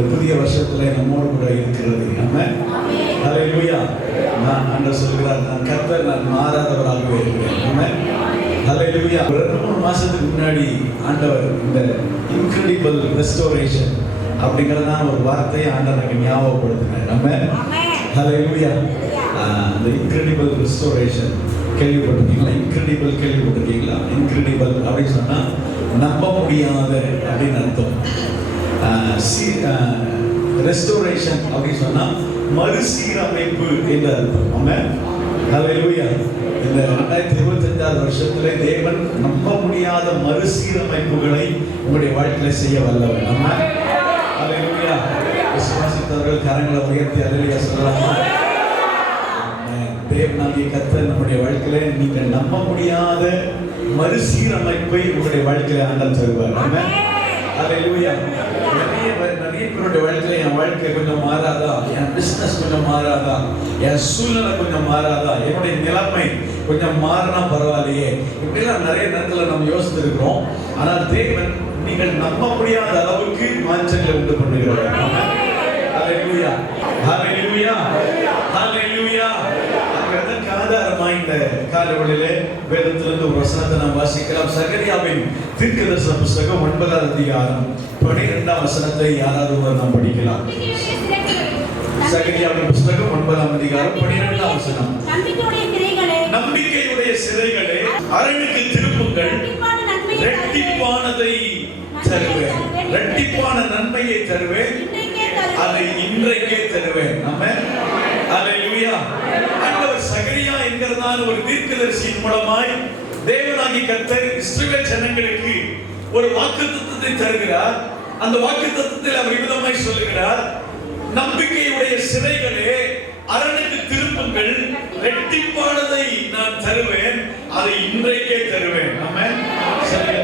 இந்த புதிய வருஷத்துல நம்மோடு கூட இருக்கிறது. ஆமென். ஹல்லேலூயா. நான் ஆண்டவர் சொல்கிறார், நான் கர்த்தர், நான் மாறாதவராகவே இருக்கிறேன். ஆமென். ஹல்லேலூயா. ஒரு 2-3 மாசத்துக்கு முன்னாடி ஆண்டவர் இந்த இன்கிரெடிபிள் ரெஸ்டோரேஷன் அப்படிங்கறதான ஒரு வார்த்தையை ஆண்டவர் எனக்கு ஞாபகப்படுத்தினார். ஆமென். ஹல்லேலூயா. அந்த இன்கிரெடிபிள் ரெஸ்டோரேஷன் கேள்விப்பட்டிருக்கீங்களா? இன்கிரெடிபிள் கேள்விப்பட்டிருக்கீங்களா? இன்கிரெடிபிள் அப்படின்னு சொன்னா நம்ப முடியாத அப்படின்னு அர்த்தம். ரெஸ்டோரேஷன் அப்படின்னு சொன்னா மறுசீரமைப்பு என்று அர்த்தம். ஆமென். ஹல்லேலூயா. இந்த 2025 வருஷத்திலே தேவன் நம்ப முடியாத மறுசீரமைப்புகளை உங்களுடைய வாழ்க்கையில செய்ய வல்லவர். ஆமென். ஹல்லேலூயா. விசுவாசித்தவர்கள் கரங்களை உயர்த்தி அல்லேலூயா சொல்லலாமா? தேவனாகிய கர்த்தர் நம்முடைய வாழ்க்கையில நீங்கள் நம்ப முடியாத மறுசீரமைப்பை உங்களுடைய வாழ்க்கையில ஆண்டவர் தருவார். ஆமென். ஹல்லேலூயா. நிறைய பேருடைய வாழ்க்கையில என் வாழ்க்கை கொஞ்சம் மாறாதா, என் பிசினஸ் கொஞ்சம் மாறாதா, என் சூழ்நிலை கொஞ்சம் மாறாதா, என்னுடைய நிலைமை கொஞ்சம் மாறினா பரவாயில்லையே, இப்படிலாம் நிறைய நேரத்தில் நம்ம யோசித்திருக்கிறோம். ஆனால் தேவன் நீங்கள் நம்ப முடியாத அளவுக்கு மாற்றங்களை உண்டு பண்ணுகிறார். ஹல்லேலூயா. ஹல்லேலூயா. ஹல்லேலூயா. அதற்கு ஆதாரமாய் இந்த காலவெளியிலே வேதத்திலிருந்து ஒரு வசனத்தை நாம் வாசிக்கலாம். சகரியாவின் தீர்க்கதரிசன புஸ்தகம் 9ஆம் அதிகாரம் 12ஆம் வசனத்தை யாராவது நாம் படிக்கலாம். சகரியாவின் புஸ்தகம் 9ஆம் அதிகாரம் 12ஆம் வசனம். நம்பிக்கையுடைய சிறைகளே அரணுக்கு திரும்புங்கள், இரட்டிப்பானதை தருவேன். இரட்டிப்பான நன்மையை தருவேன், அதை இன்றைக்கே தருவேன். ஆமென். ஹல்லேலூயா. ஆண்டவர் சகரியா என்கிறதான ஒரு தீர்க்கதரிசியின் மூலமாய் தேவனாகிய கர்த்தர் இஸ்ரவேல் ஜனங்களுக்கு ஒரு வாக்குத்தத்தத்தை தருகிறார். அந்த வாக்குத்தத்தத்தில் அவர் விதமாய் சொல்லுகிறார், நம்பிக்கையுடைய சிறைகளே அரணுக்கு திரும்புங்கள், இரட்டிப்பானதை நான் தருவேன், அதை இன்றைக்கே தருவேன். ஆமென்.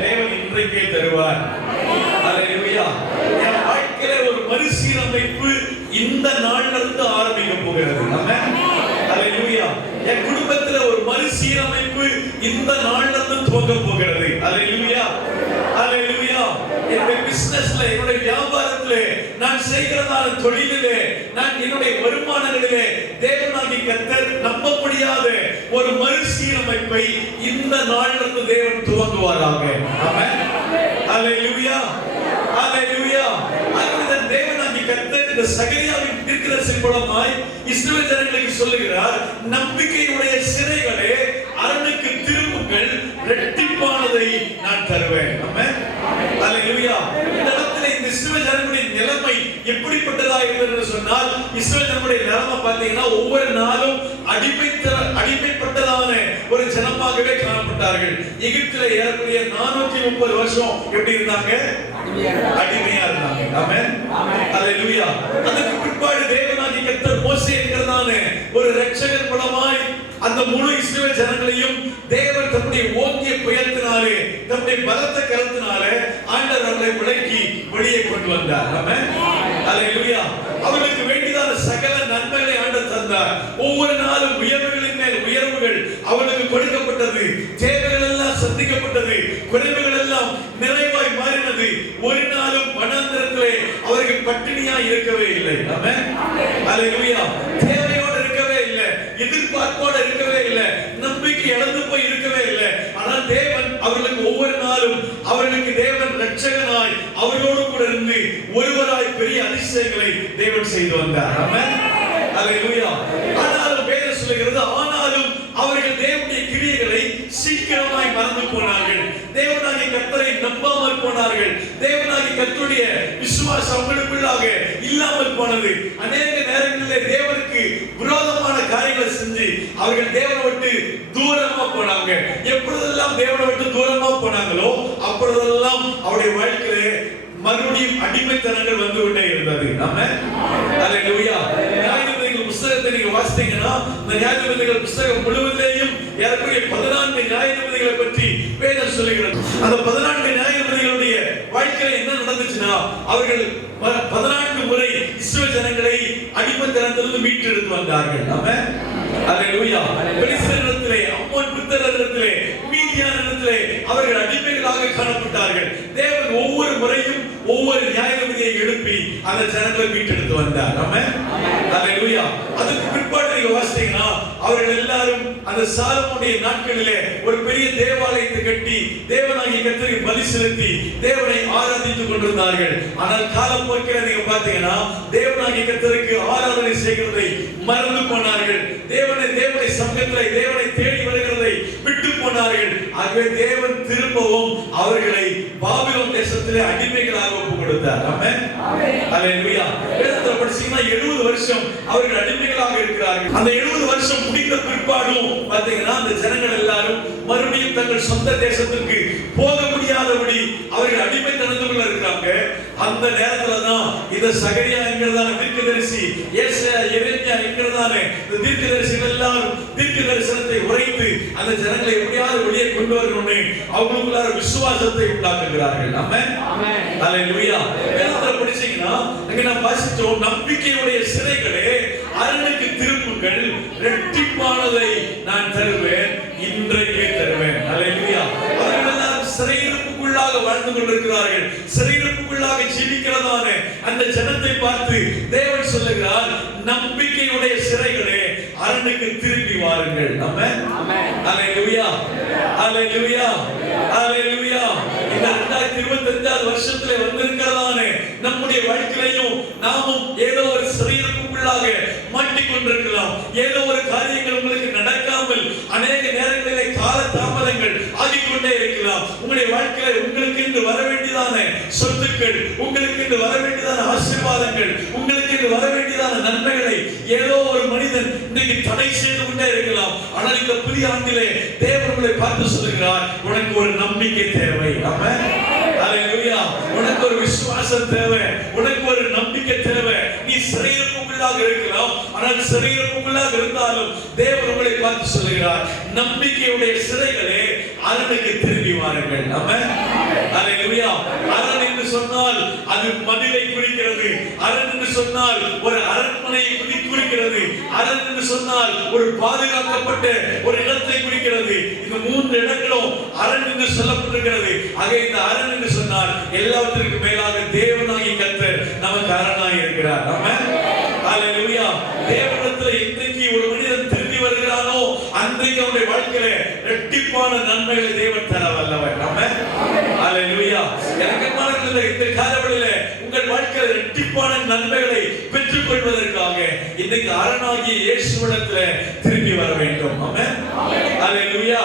தேவன் இன்றைக்கே தருவார். ஹல்லேலூயா. என் வாழ்க்கையில ஒரு மறுசீரமைப்பு இந்த நாள்ல இருந்து ஆரம்பிக்க போகிறது. ஆமென். ஹல்லேலூயா. என் குடும்பத்துல ஒரு மறுசீரமைப்பு இந்த நாள்ல இருந்து துவங்க போகிறது. ஹல்லேலூயா. ஹல்லேலூயா. என்னுடைய பிசினஸ்ல, என்னுடைய வியாபாரத்திலே, நான் செய்கிறதான தொழிலிலே, நான் என்னுடைய வருமானங்களிலே தேவனாகிய கர்த்தர் நம்ப முடியாத ஒரு மறுசீரமைப்பை இந்த நாள்ல இருந்து தேவன் துவங்குவாராக. ஆமென். ஹல்லேலூயா. ஹல்லேலூயா. அந்த தேவனாகிய கர்த்தர் இந்த சகரியாவின் தீர்க்கதரிசியின் மூலமாய் இஸ்ரவேல் ஜனங்களுக்கு சொல்லுகிறார், நம்பிக்கையுடைய சிறைகளே அரணுக்கு திரும்புங்கள், இரட்டிப்பானதை நான் தருவேன். ஆமென். ஹல்லேலூயா. இந்த இடத்துல இந்த இஸ்ரவேல் ஜனங்களுடைய நிலைமை எப்படிப்பட்டதா இருந்தது சொன்னால், இஸ்ரவேல் ஜனங்களுடைய நிலைமை பார்த்தீங்கன்னா ஒவ்வொரு நாளும் அடிமைப்பட்டதான ஒரு ஜனமாகவே காணப்பட்டார்கள். எகிப்திலே ஏறக்குறைய 430 வருஷம் எப்படி இருந்தாங்க? அடிமையா இருந்தாங்க. ஆமென். ஹல்லேலூயா. அதற்கு பிற்பாடு தேவனாகிய கர்த்தர் மோசே என்கிறதான ஒரு இரட்சகர் மூலமாய் அந்த முழு இஸ்ரவேல் ஜனங்களையும் தேவன் தம்முடைய ஓங்கிய புயத்தினாலே, தம்முடைய பலத்த கரத்தினாலே ஆண்டவர் அவர்களை விலக்கி வெளியே கொண்டு வந்தார். ஆமென். ஹல்லேலூயா. அவர்களுக்கு வேண்டியதான சகல நன்மைகளை ஆண்டவர் தந்தார். ஒவ்வொரு நாளும் உயர்வுகளின் மேல் உயர்வுகள் அவர்களுக்கு கொடுக்கப்பட்டது. தேவைகள் எல்லாம் சந்திக்கப்பட்டது. குறைவுகள் எல்லாம் நிறைவாய் மாறினது. ஒரு நாளும் வனாந்திரத்திலே அவர்கள் பட்டினியாய் இருக்கவே இல்லை. ஆமென். ஹல்லேலூயா. தேவையோடு இருக்கவே இல்லை, எதிர்பார்ப்போடு இருக்கவே இல்லை, நம்பிக்கை இழந்து போய் இருக்கவே இல்லை. ஆனால் தேவன் அவர்களுக்கு ஒவ்வொரு நாளும் அவர்களுக்கு தேவன் இரட்சகனாய் அவர்களோடு கூட இருந்து ஒருவராய் பெரிய அதிசயங்களை தேவன் செய்து வந்தார். ஆமென். ஹல்லேலூயா. ஆனாலும் வேதம் சொல்லுகிறது, ஆனாலும் அவர்கள் தேவனுடைய கிரியைகளை சீக்கிரமாய் மறந்து போனார்கள். தேவனாகிய கர்த்தரை நம்பாமல் போனார்கள். தேவனாகிய கர்த்தருடைய விசுவாசம் அவங்களுக்குள்ளாக இல்லாமல் போனது. அநேக நேரங்களிலே தேவனுக்கு விரோதமான காரியங்களை செஞ்சு அவர்கள் தேவனை விட்டு தூரமா போனாங்க. எப்பொழுதெல்லாம் தேவனை விட்டு தூரமா போனாங்களோ அப்பொழுதெல்லாம் அவருடைய வாழ்க்கையிலே மறுபடியும் அடிமைத்தனங்கள் வந்து கொண்டே இருந்தது. ஆமென். ஹல்லேலூயா. நியாயாதிபதிகள் புத்தகத்தை நீங்க வாசித்தீங்கன்னா, இந்த நியாயாதிபதிகள் புத்தகம் முழுவதிலேயும் ஏறக்குறைய 14 நியாயாதிபதிகளை பற்றி வேதம் சொல்லுகிறது. அந்த 14 நியாயாதிபதிகளுடைய வாழ்க்கையில என்ன நடந்துச்சுன்னா, அவர்கள் 14 முறை இஸ்ரவேல் ஜனங்களை அடிமைத்தனத்திலிருந்து மீட்டெடுத்து வந்தார்கள். ஆமென். ஹல்லேலூயா. பெலிஸ்தரிடத்திலே, அம்மோன் புத்திரரிடத்திலே, மீதியானிடத்திலே அவர்கள் அடிமைகளாக காணப்பட்டார்கள். தேவன் ஒவ்வொரு முறையும் ஒவ்வொரு நியாயாதிபதியை கழுதையை எழுப்பி அந்த ஜனங்களை மீட்டெடுத்து வந்தார். ஆமென். ஹalleluya. அதுக்கு பிற்பாடு நீங்க வாசித்தீங்கன்னா அவர்கள் எல்லாரும் அந்த சாலமோனுடைய நாட்களிலே ஒரு பெரிய தேவாலயத்தை கட்டி தேவனாகிய கர்த்தருக்கு பலி செலுத்தி தேவனை ஆராதித்துக் கொண்டிருந்தார்கள். ஆனால் காலப்போக்கில் நீங்க பார்த்தீங்கன்னா தேவனாகிய கர்த்தருக்கு ஆராதனை செய்கிறதை மறந்து போனார்கள். தேவனை சமூகத்தில் தேவனை தேடி வருகிறதை விட்டு போனார்கள். ஆகவே தேவன் திரும்பவும் அவர்களை பாபிலோன் தேசத்திலே அடிமைகளாக ஒப்புக் கொடுத்தார். ஆமென். ஹalleluya. வேதத்துல படிச்சீங்கன்னா 70 வருஷம் அவர்கள் அடிமைகளாக இருக்கிறார்கள். அந்த 70 வருஷம் முடிந்த பிற்பாடும் பாத்தீங்கன்னா அந்த ஜனங்கள் எல்லாரும் மறுபடியும் தங்கள் சொந்த தேசத்துக்கு போக முடியாதபடி அவர்கள் அடிமைத்தனத்துக்குள்ள இருக்காங்க. அந்த நேரத்துல தான் இந்த சகரியா என்கிறதான தீர்க்கதரிசி, ஏசாயா, எரேமியா என்கிறதான இந்த தீர்க்கதரிசிகள் எல்லாரும் தீர்க்க தரிசனத்தை உரைத்து அந்த ஜனங்களை எப்படியாவது வெளியே கொண்டு வரணும்னு அவங்களுக்குள்ளார விசுவாசத்தை உண்டாக்குகிறார்கள். ஆமென். ஹalleluya. வேதத்துல படிச்சீங்கன்னா அங்க நான் வாசிச்சோம், நம்பிக்கையுடைய சிறைகளே அரணுக்கு திரும்புங்கள், இரட்டிப்பானதை நான் தருவேன், இன்றைக்கே தருவேன். ஹalleluya. அவர்கள் எல்லாம் சிறையிருப்புக்குள்ளாக வாழ்ந்து கொண்டிருக்கிறார்கள். சிறையிருப்புக்குள்ளாக ஜீவிக்கிறதான அந்த ஜனத்தை பார்த்து தேவன் சொல்லுகிறார், நம்பிக்கையுடைய சிறைகளே அரணுக்கு திரும்பி வாருங்கள். ஆமென். ஹalleluya. ஹalleluya. ஹalleluya. இந்த 2025 வருஷத்திலே வந்திருக்கிறதானே நம்முடைய வாழ்க்கையிலும் நாமும் ஏதோ ஒரு சிறையிருப்புக்குள்ளாக மாட்டிக்கொண்டிருக்கலாம். ஏதோ ஒரு காரியங்கள் உங்களுக்கு நடக்காமல் அநேக நேரங்களிலே கால தாமதங்கள் ஆகிக்கொண்டே இருக்கலாம். உங்களுடைய வாழ்க்கையில உங்களுக்கு என்று வர வேண்டியதான சொத்துக்கள், உங்களுக்கு என்று வர வேண்டியதான ஆசீர்வாதங்கள், உங்களுக்கு என்று வர வேண்டியதான நன்மைகளை ஏதோ ஒரு மனிதன் இன்னைக்கு தடை செய்து கொண்டே இருக்கலாம். ஆனால் இந்த புதிய ஆண்டிலே தேவன் உங்களை பார்த்து சொல்லுகிறார், உனக்கு ஒரு நம்பிக்கை தேவை. ஆமென். ஹalleluya. உனக்கு ஒரு விசுவாசம் தேவை, உனக்கு ஒரு நம்பிக்கை தேவை. நீ சிறையிருப்புக்குள்ளாக இருக்கலாம், ஆனால் சிறையிருப்புக்குள்ளாக இருந்தாலும் தேவன் உங்களை பார்த்து சொல்லுகிறார், நம்பிக்கையுடைய சிறைகளே அரணுக்கு திரும்பி வாருங்கள். ஆமென். ஹalleluya. அரண் என்று சொன்னால் அது மதிலை குறிக்கிறது. அரண் என்று சொன்னால் ஒரு அரண்மனையை குறிக்கிறது. அரண் என்று சொன்னால் ஒரு பாதுகாக்கப்பட்ட ஒரு இடத்தை குறிக்கிறது. இந்த 3 இடங்களும் அரண் என்று சொல்லப்பட்டிருக்கிறது. ஆக இந்த அரண் என்று சொன்னால் எல்லாவற்றிற்கும் மேலாக தேவனாகிய கர்த்தர் நமக்கு அரணாய் இருக்கிறார். ஆமென். ஹalleluya. தேவனிடத்தில் இன்றைக்கு ஒரு மனிதன் திரும்பி வருகிறானோ அன்றைக்கு அவனுடைய வாழ்க்கையில இரட்டிப்பான நன்மைகளை தேவன் தர வல்லவர். ஆமென். ஹalleluya. எனக்குமானவர்களே, இந்த காலவெளியிலே உங்கள் வாழ்க்கையில இரட்டிப்பான நன்மைகளை பெற்றுக் கொள்வதற்காக இன்னைக்கு அரணாகிய இயேசுவிடத்தில் திரும்பி வர வேண்டும். ஆமென். ஹalleluya.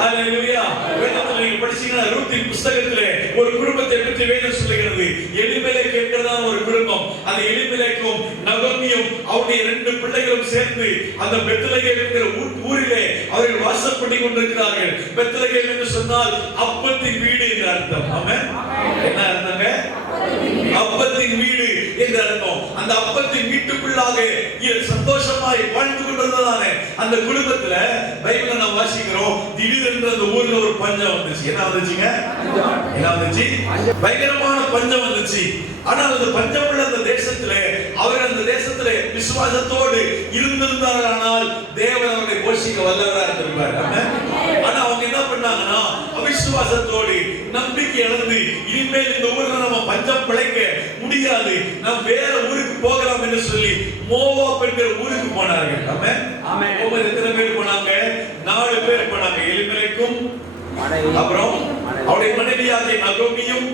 ஹalleluya. வேதத்தில் நீங்க படிச்சீங்கன்னா ரூத்தின் புத்தகத்திலே ஒரு குடும்பத்தை பற்றி வேதம் சொல்லுகிறது. எலிமெலேக் என்கிறதான ஒரு குடும்பம். அந்த எலிமெலேக்கும் நகோமியும் அவருடைய 2 பிள்ளைகளும் சேர்ந்து அந்த பெத்லகேம் என்கிற ஊரிலே அவர்கள் வாசம் பண்ணி கொண்டிருக்கிறார்கள். பெத்லகேம் என்று சொன்னால் அப்பத்தின் வீடு என்று அர்த்தம். ஆமென். என்ன அர்த்தங்க? அப்பத்தின் வீடு என்று அர்த்தம். அந்த அப்பத்தின் வீட்டுக்குள்ளாக சந்தோஷமாய் வாழ்ந்து கொண்டிருந்ததான அந்த குடும்பத்துல பைபிள்ல நாம் வாசிக்கிறோம், திடீரென்று அந்த ஊர்ல ஒரு பஞ்சம் வந்துச்சு. என்ன வந்துச்சுங்க? என்ன வந்துச்சு? பயங்கரமான பஞ்சம் வந்துச்சு. ஆனால் அந்த பஞ்சம் உள்ள அந்த தேசத்திலே அவர்கள் அந்த தேசத்திலே விசுவாசத்தோடு இருந்திருந்தார்கள். தேவன் அவர்களை போஷிக்க வல்லவராக இருந்திருப்பார். ஆனா அவங்க என்ன பண்ணாங்கன்னா அவிசுவாசத்தோடு நம்பிக்கை இழந்து இனிமேல் இந்த ஊர்ல நம்ம பஞ்சம் பிழைக்க முடியாது, நாம் வேற ஊருக்கு போகலாம் என்று சொல்லி மோவாப் என்கிற ஊருக்கு போனார்கள். ஆமென். எத்தனை பேர் போனாங்க? 4 பேர் போனாங்க. எலிமெலேக்கும் அப்புறம் அவருடைய மனைவியாகிய நகோமியும்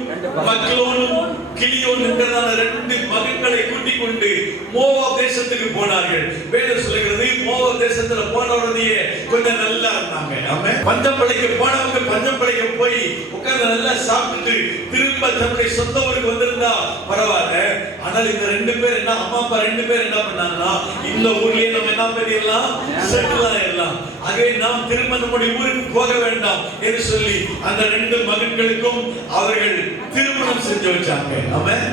மக்லோனும் கிலியோன் என்கிறதான 2 மகன்களை கூட்டிக் கொண்டு மோவாப் தேசத்துக்கு போனார்கள். வேதம் சொல்லுகிறது, மோவாப் தேசத்துல போன உடனே கொஞ்சம் நல்லா இருந்தாங்க. ஆமென். பஞ்சம் பிழைக்க போனவங்க பஞ்சம் பிழைக்க போய் உட்கார்ந்து நல்லா சாப்பிட்டுட்டு திரும்ப தன்னுடைய சொந்த ஊருக்கு வந்திருந்தா பரவாயில்ல. ஆனால் இந்த 2 பேர் என்ன, அம்மா அப்பா 2 பேர் என்ன பண்ணாங்கன்னா, இந்த ஊர்லயே நம்ம என்ன பண்ணிடலாம், செட்டில் ஆயிடலாம். ஆகவே நாம் திரும்ப நம்முடைய ஊருக்கு போக வேண்டாம் என்று சொல்லி அந்த 2 மகன்களுக்கும் அவர்கள் திருமணம் செஞ்சு வச்சாங்க. ஆமென்.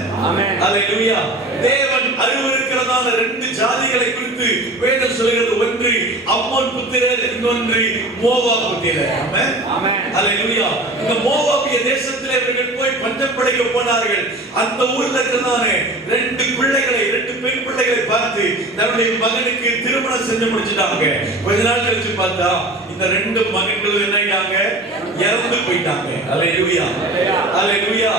ஹalleluya. தேவன் அறிவிருக்கிறதான 2 ஜாதிகளை குறித்து வேதம் சொல்கிறது. ஒன்று அம்மோன் புத்திரர், இன்னொன்று மோவாப் புத்திரர். ஆமென். ஹalleluya. இந்த மோவாபிய தேசத்திலே இவர்கள் போய் பஞ்சம் பிழைக்க போனார்கள். அந்த ஊர்ல இருக்கிறதான 2 பிள்ளைகளை, 2 பெண் பிள்ளைகளை பார்த்து தன்னுடைய மகனுக்கு திருமணம் செஞ்சு முடிச்சிட்டாங்க. கொஞ்ச நாள் கழிச்சு பார்த்தா இந்த 2 மகன்கள் என்ன ஆயிட்டாங்க? இறந்து போயிட்டாங்க. அல்லேலூயா, அல்லேலூயா,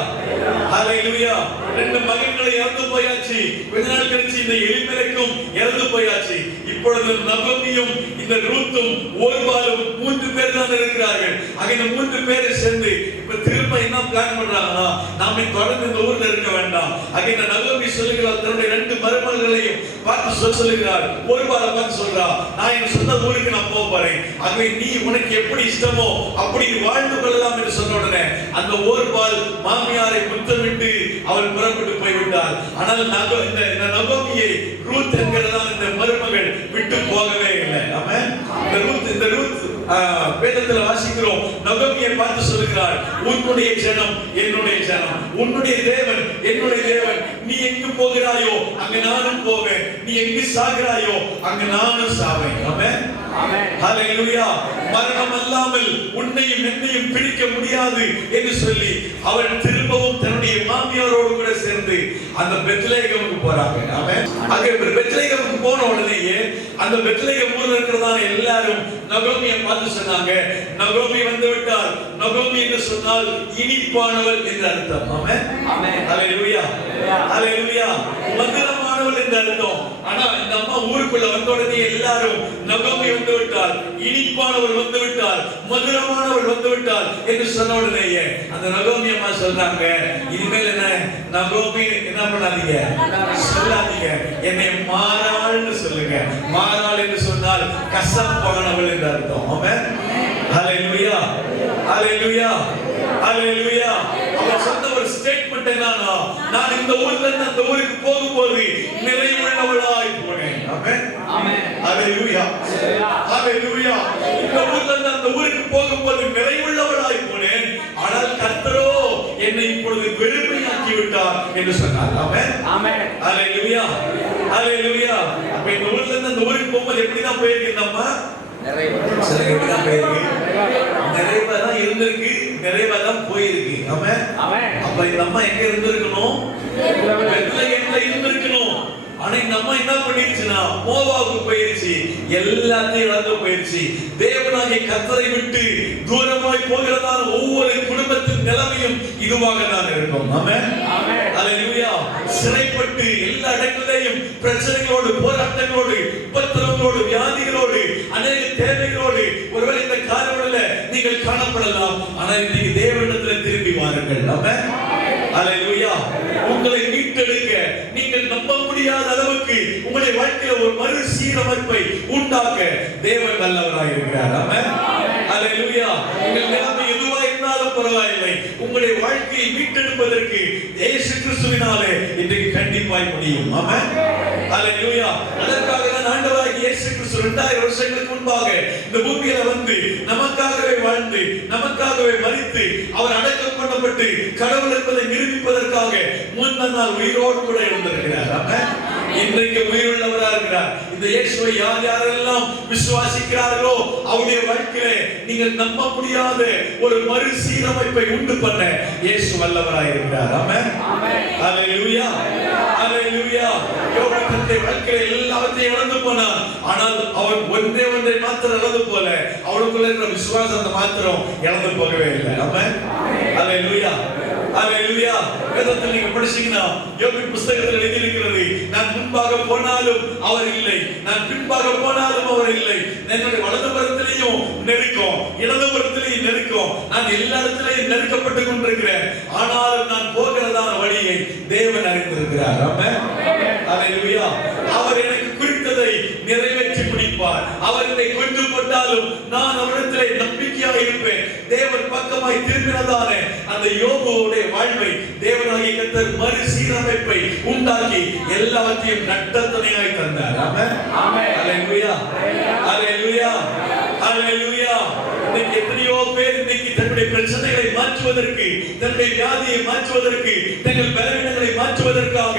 அல்லேலூயா. 2 மகன்களை இறந்து போயாச்சு. கொஞ்ச நாள் கழிச்சு இந்த எலிமெலக்கும் இறந்து போயாச்சு. இப்பொழுது நகோமியும் இந்த ரூத்தும் ஓர்பாலும் 3 பேர் தான் இருக்கிறார்கள். ஆக இந்த 3 பேரை சேர்ந்து இப்ப திரும்ப என்ன பிளான் பண்றாங்கன்னா, நாம தொடர்ந்து இந்த ஊர்ல இருக்க வேண்டாம். ஆக இந்த நகோமி சொல்லுகிறார், தன்னுடைய 2 மருமகளையும் பார்த்து சொல்லுகிறார். ஓர்பாலை பார்த்து சொல்றா, நான் என் சொந்த ஊருக்கு நான் போக போறேன். ஆகவே நீ உனக்கு எப்படி இஷ்டமோ அப்படி வாழ்ந்து கொள்ளலாம் என்று சொன்ன உடனே அந்த ஓர்பால் மாமியாரை முத்தமிட்டு அவள் புறப்பட்டு போய்விட்டார். ஆனால் இந்த நகோமியை ரூத் என்கிறதான இந்த மருமகள் விட்டு போகவே இல்லை. ஆமென். இந்த ரூத் வேதத்தில் வாசிக்கிறோம், நகோமியை பார்த்து சொல்லுகிறார், உன்னுடைய ஜனம் என்னுடைய ஜனம், உன்னுடைய தேவன் என்னுடைய தேவன். நீ எங்கு போகிறாயோ அங்கு நானும் போவேன், நீ எங்கு சாகிறாயோ அங்கு நானும் சாவேன். ஆமென், ஹல்லேலூயா. மரணம் அல்லாமல் உன்னையும் என்னையும் பிரிக்க முடியாது என்று சொல்லி அவள் திரும்பவும் தன்னுடைய மாமியாரோடு கூட சேர்ந்து அந்த பெத்லகேமுக்கு போறாங்க. ஆமென். அங்கே பெத்லகேமுக்கு போன உடனேயே அந்த பெத்லகேம் ஊர்ல இருக்கிறதான எல்லாரும் நகோமியை பார்த்து சொன்னாங்க, நகோமி வந்து விட்டார். நகோமி என்று சொன்னால் இனிப்பானவள் என்று அர்த்தம். ஆமென், ஹல்லேலூயா, ஹல்லேலூயா. மதுரமானவள் என்று அர்த்தம். ஆனா இந்த அம்மா ஊருக்குள்ள வந்த உடனே எல்லாரும் நகோமி வந்து விட்டார், இனிப்பானவள் வந்து விட்டார், மதுரமானவள் வந்து விட்டார் என்று சொன்ன உடனேயே அந்த நகோமி அம்மா சொல்றாங்க, இனிமேல் என்ன நகோமி என்ன பண்ணாதீங்க, சொல்லாதீங்க, என்னை மாறாள்னு சொல்லுங்க. மாறாள் என்று சொன்னால் கசப்பானவள் என்று அர்த்தம். ஆமென், ஹல்லேலூயா, ஹல்லேலூயா, ஹல்லேலூயா. அவர் சொன்ன ஒரு ஸ்டேட்மென்ட் என்னன்னா, நான் இந்த ஊர்ல இருந்து அந்த ஊருக்கு போகும்போது நிறைவுள்ளவளாய் போனேன். ஆமென், ஹல்லேலூயா, ஹல்லேலூயா. இந்த ஊர்ல இருந்து அந்த ஊருக்கு போகும்போது நிறைவுள்ளவளாய் போனேன். ஆனால் கர்த்தரோ என்னை இப்பொழுது வெறுமையாக்கி விட்டார் என்று சொன்னார். ஆமென், ஹல்லேலூயா, ஹல்லேலூயா. அப்ப இந்த ஊர்ல இருந்து அந்த ஊருக்கு போகும்போது எப்படிதான் போயிருக்கு அம்மா? நிறைவாதான் இருந்திருக்கு, நிறைவாதான் போயிருக்கு. அப்ப இந்த அம்மா எங்க இருந்திருக்கணும்? பெத்லகேம்ல இருந்திருக்கணும். ஆனா இந்த அம்மா என்ன பண்ணிருச்சுன்னா மோவாவுக்கு போயிருச்சு, எல்லாத்தையும் இழந்து போயிருச்சு. தேவனாகிய கர்த்தரை விட்டு தூரமாய் போகிறதான ஒவ்வொரு குடும்பத்தின் நிலைமையும் இதுவாக தான் இருக்கும். ஆமென், ஹல்லேலூயா. சிறைப்பட்டு எல்லா இடங்களிலேயும் பிரச்சனைகளோடு, போராட்டங்களோடு, உபத்திரவங்களோடு, வியாதிகளோடு, அநேக தேவைகளோடு ஒருவேளை இந்த காலவெளியில் நீங்கள் காணப்படலாம். ஆனால் இன்னைக்கு தேவனிடத்தில் திரும்பி வாருங்கள். ஆமென், ஹல்லேலூயா. உங்களை மீட்டெடுக்க நீங்கள் நம்ப முடியாத அளவுக்கு உங்களுடைய வாழ்க்கையில ஒரு மறுசீரமைப்பை உண்டாக்க தேவன் நல்லவராய் இருக்கிறார். ஆமென், ஹல்லேலூயா. உங்கள் நிலைமை எதுவா இருந்தாலும் பரவாயில்லை, உங்களுடைய வாழ்க்கையை மீட்டெடுப்பதற்கு இயேசு கிறிஸ்துவினாலே இன்றைக்கு கண்டிப்பாய் முடியும். ஆமென், ஹல்லேலூயா. அதற்காக தான் ஆண்டவராகிய இயேசு கிறிஸ்து 2000 வருஷங்களுக்கு முன்பாக இந்த பூமியில வந்து நமக்காகவே வாழ்ந்து நமக்காகவே மரித்து அவர் அடக்கம் பண்ணப்பட்டு கடவுள் என்பதை நிரூபிப்பதற்காக முந்தின நாள் உயிரோடு கூட இருந்திருக்கிறார். ஆமென். இன்றைக்கு உயிருள்ளவரா இருக்கிறார். இந்த இயேசுவை யார் யாரெல்லாம் விசுவாசிக்கிறார்களோ அவருடைய வாழ்க்கையிலே நீங்கள் நம்ப முடியாத ஒரு மறுசீரமைப்பை உண்டு பண்ண இயேசு வல்லவராய் இருக்கிறார். ஆமென், ஹல்லேலூயா, ஹல்லேலூயா. யோபு தன்னுடைய வாழ்க்கையில எல்லாவற்றையும் இழந்து போனார். ஆனால் அவன் ஒன்றை மாத்திரம் இழந்து போல, அவளுக்குள்ள இருக்கிற விசுவாசத்தை மாத்திரம் இழந்து போகவே இல்லை. ஆமென், ஹல்லேலூயா, ஹல்லேலூயா. வேதத்தில் நீங்க படிச்சீங்கன்னா யோபின் புத்தகத்தில் எழுதியிருக்கிறது, நான் முன்பாக போனாலும் அவர் இல்லை, நான் பின்பாக போனாலும் அவர் இல்லை. என்னுடைய வலதுபுறத்திலேயும் நெருக்கம், இடதுபுறத்திலேயும் நெருக்கம், நான் எல்லா இடத்திலேயும் நெருக்கப்பட்டு கொண்டிருக்கிறேன். ஆனாலும் நான் போகிறதான வழியை தேவன் அறிந்திருக்கிறார். ஆமென், ஹல்லேலூயா. அவர் எனக்கு குறித்ததை நிறைவேற்றி முடிப்பார். அவர் என்னை கொன்று போட்டாலும் நான் அவரிடத்திலே நம்பிக்கையாக இருப்பேன். தேவன் பக்கமாய் திரும்பினதானே அந்த யோபுவுடைய வாழ்வை தேவனாகிய கர்த்தர் மறுசீரமைப்பை உண்டாக்கி எல்லாவற்றையும் நட்டத்தனையாய் தந்தார். ஆமென், ஹல்லேலூயா, ஹல்லேலூயா, ஹல்லேலூயா. இன்னைக்கு எத்தனையோ பேர் இன்னைக்கு தன்னுடைய பிரச்சனைகளை மாற்றுவதற்கு, தன்னுடைய வியாதியை மாற்றுவதற்கு, தங்கள் பலவீனங்களை மாற்றுவதற்காக,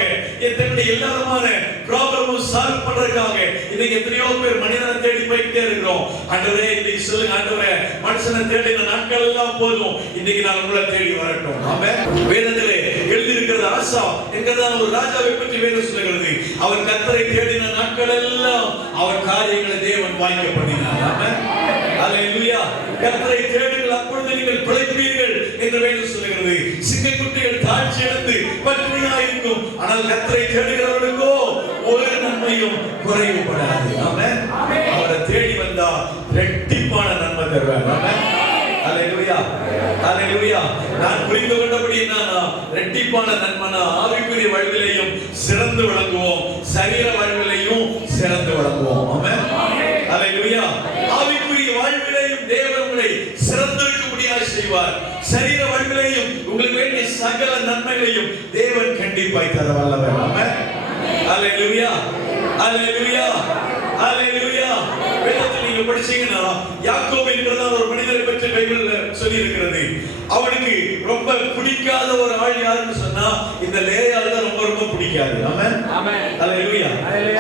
தன்னுடைய எல்லாருமான ப்ராப்ளமும் சால்வ் பண்றதுக்காக இன்னைக்கு எத்தனையோ பேர் மனிதனை தேடி போயிட்டே இருக்கிறோம். ஆண்டவரே இன்னைக்கு சொல்லுங்க, ஆண்டவரே மனுஷனை தேடின நாட்கள் எல்லாம் போதும், இன்னைக்கு நான் உங்களை தேடி வரட்டும். ஆமென். வேதத்திலே எழுதியிருக்கிற இப்பொழுது ஆசா என்கிறதான ஒரு ராஜாவை பற்றி வேதம் சொல்லுகிறது. அவர் கர்த்தரை தேடின நாட்கள் எல்லாம் அவர் காரியங்களை தேவன் வாய்க்க பண்ணினார். ஆமென். அல்லேலூயா. கர்த்தரை தேடுங்கள், அப்பொழுது நீங்கள் பிழைப்பீர்கள் என்று வேதம் சொல்லுகிறது. சிங்கக்குட்டிகள் தாழ்ச்சி அடைந்து பட்டினியாக இருக்கும், ஆனால் கர்த்தரை தேடுகிறவர்களுக்கோ ஒரு நன்மையும் குறைவுபடாது. ஆமென். அவரை தேடி வந்தா இரட்டிப்பான நன்மை தருவார். ஆமென். அல்லேலூயா. அல்லேலூயா. நான் புரிந்து கொண்டபடி என்னன்னா, இரட்டிப்பான நன்மைனா ஆவிக்குரிய வாழ்விலையும் சிறந்து விளங்குவோம், சரீர வாழ்விலையும் சிறந்து விளங்குவோம். ஆமென். அல்லேலூயா. ஆவிக்குரிய வாழ்விலையும் தேவன் உங்களை சிறந்திருக்கும்படியாக செய்வார். சரீர வாழ்விலையும் உங்களுக்கு வேண்டிய சகல நன்மைகளையும் தேவன் கண்டிப்பாய் தர வல்லவர். ஆமென். அல்லேலூயா. அல்லேலூயா. அல்லேலூயா. வேதத்தில் நீங்க படிச்சீங்கன்னா யாக்கோபு என்கிறதான ஒரு மனிதரை பற்றி பைபிள்ல சொல்லி இருக்கிறது. அவனுக்கு ரொம்ப பிடிக்காத ஒரு ஆள் யாருன்னு சொன்னா இந்த லேயாள் தான் ரொம்ப பிடிக்காது. ஆமென். ஆமென். அல்லேலூயா.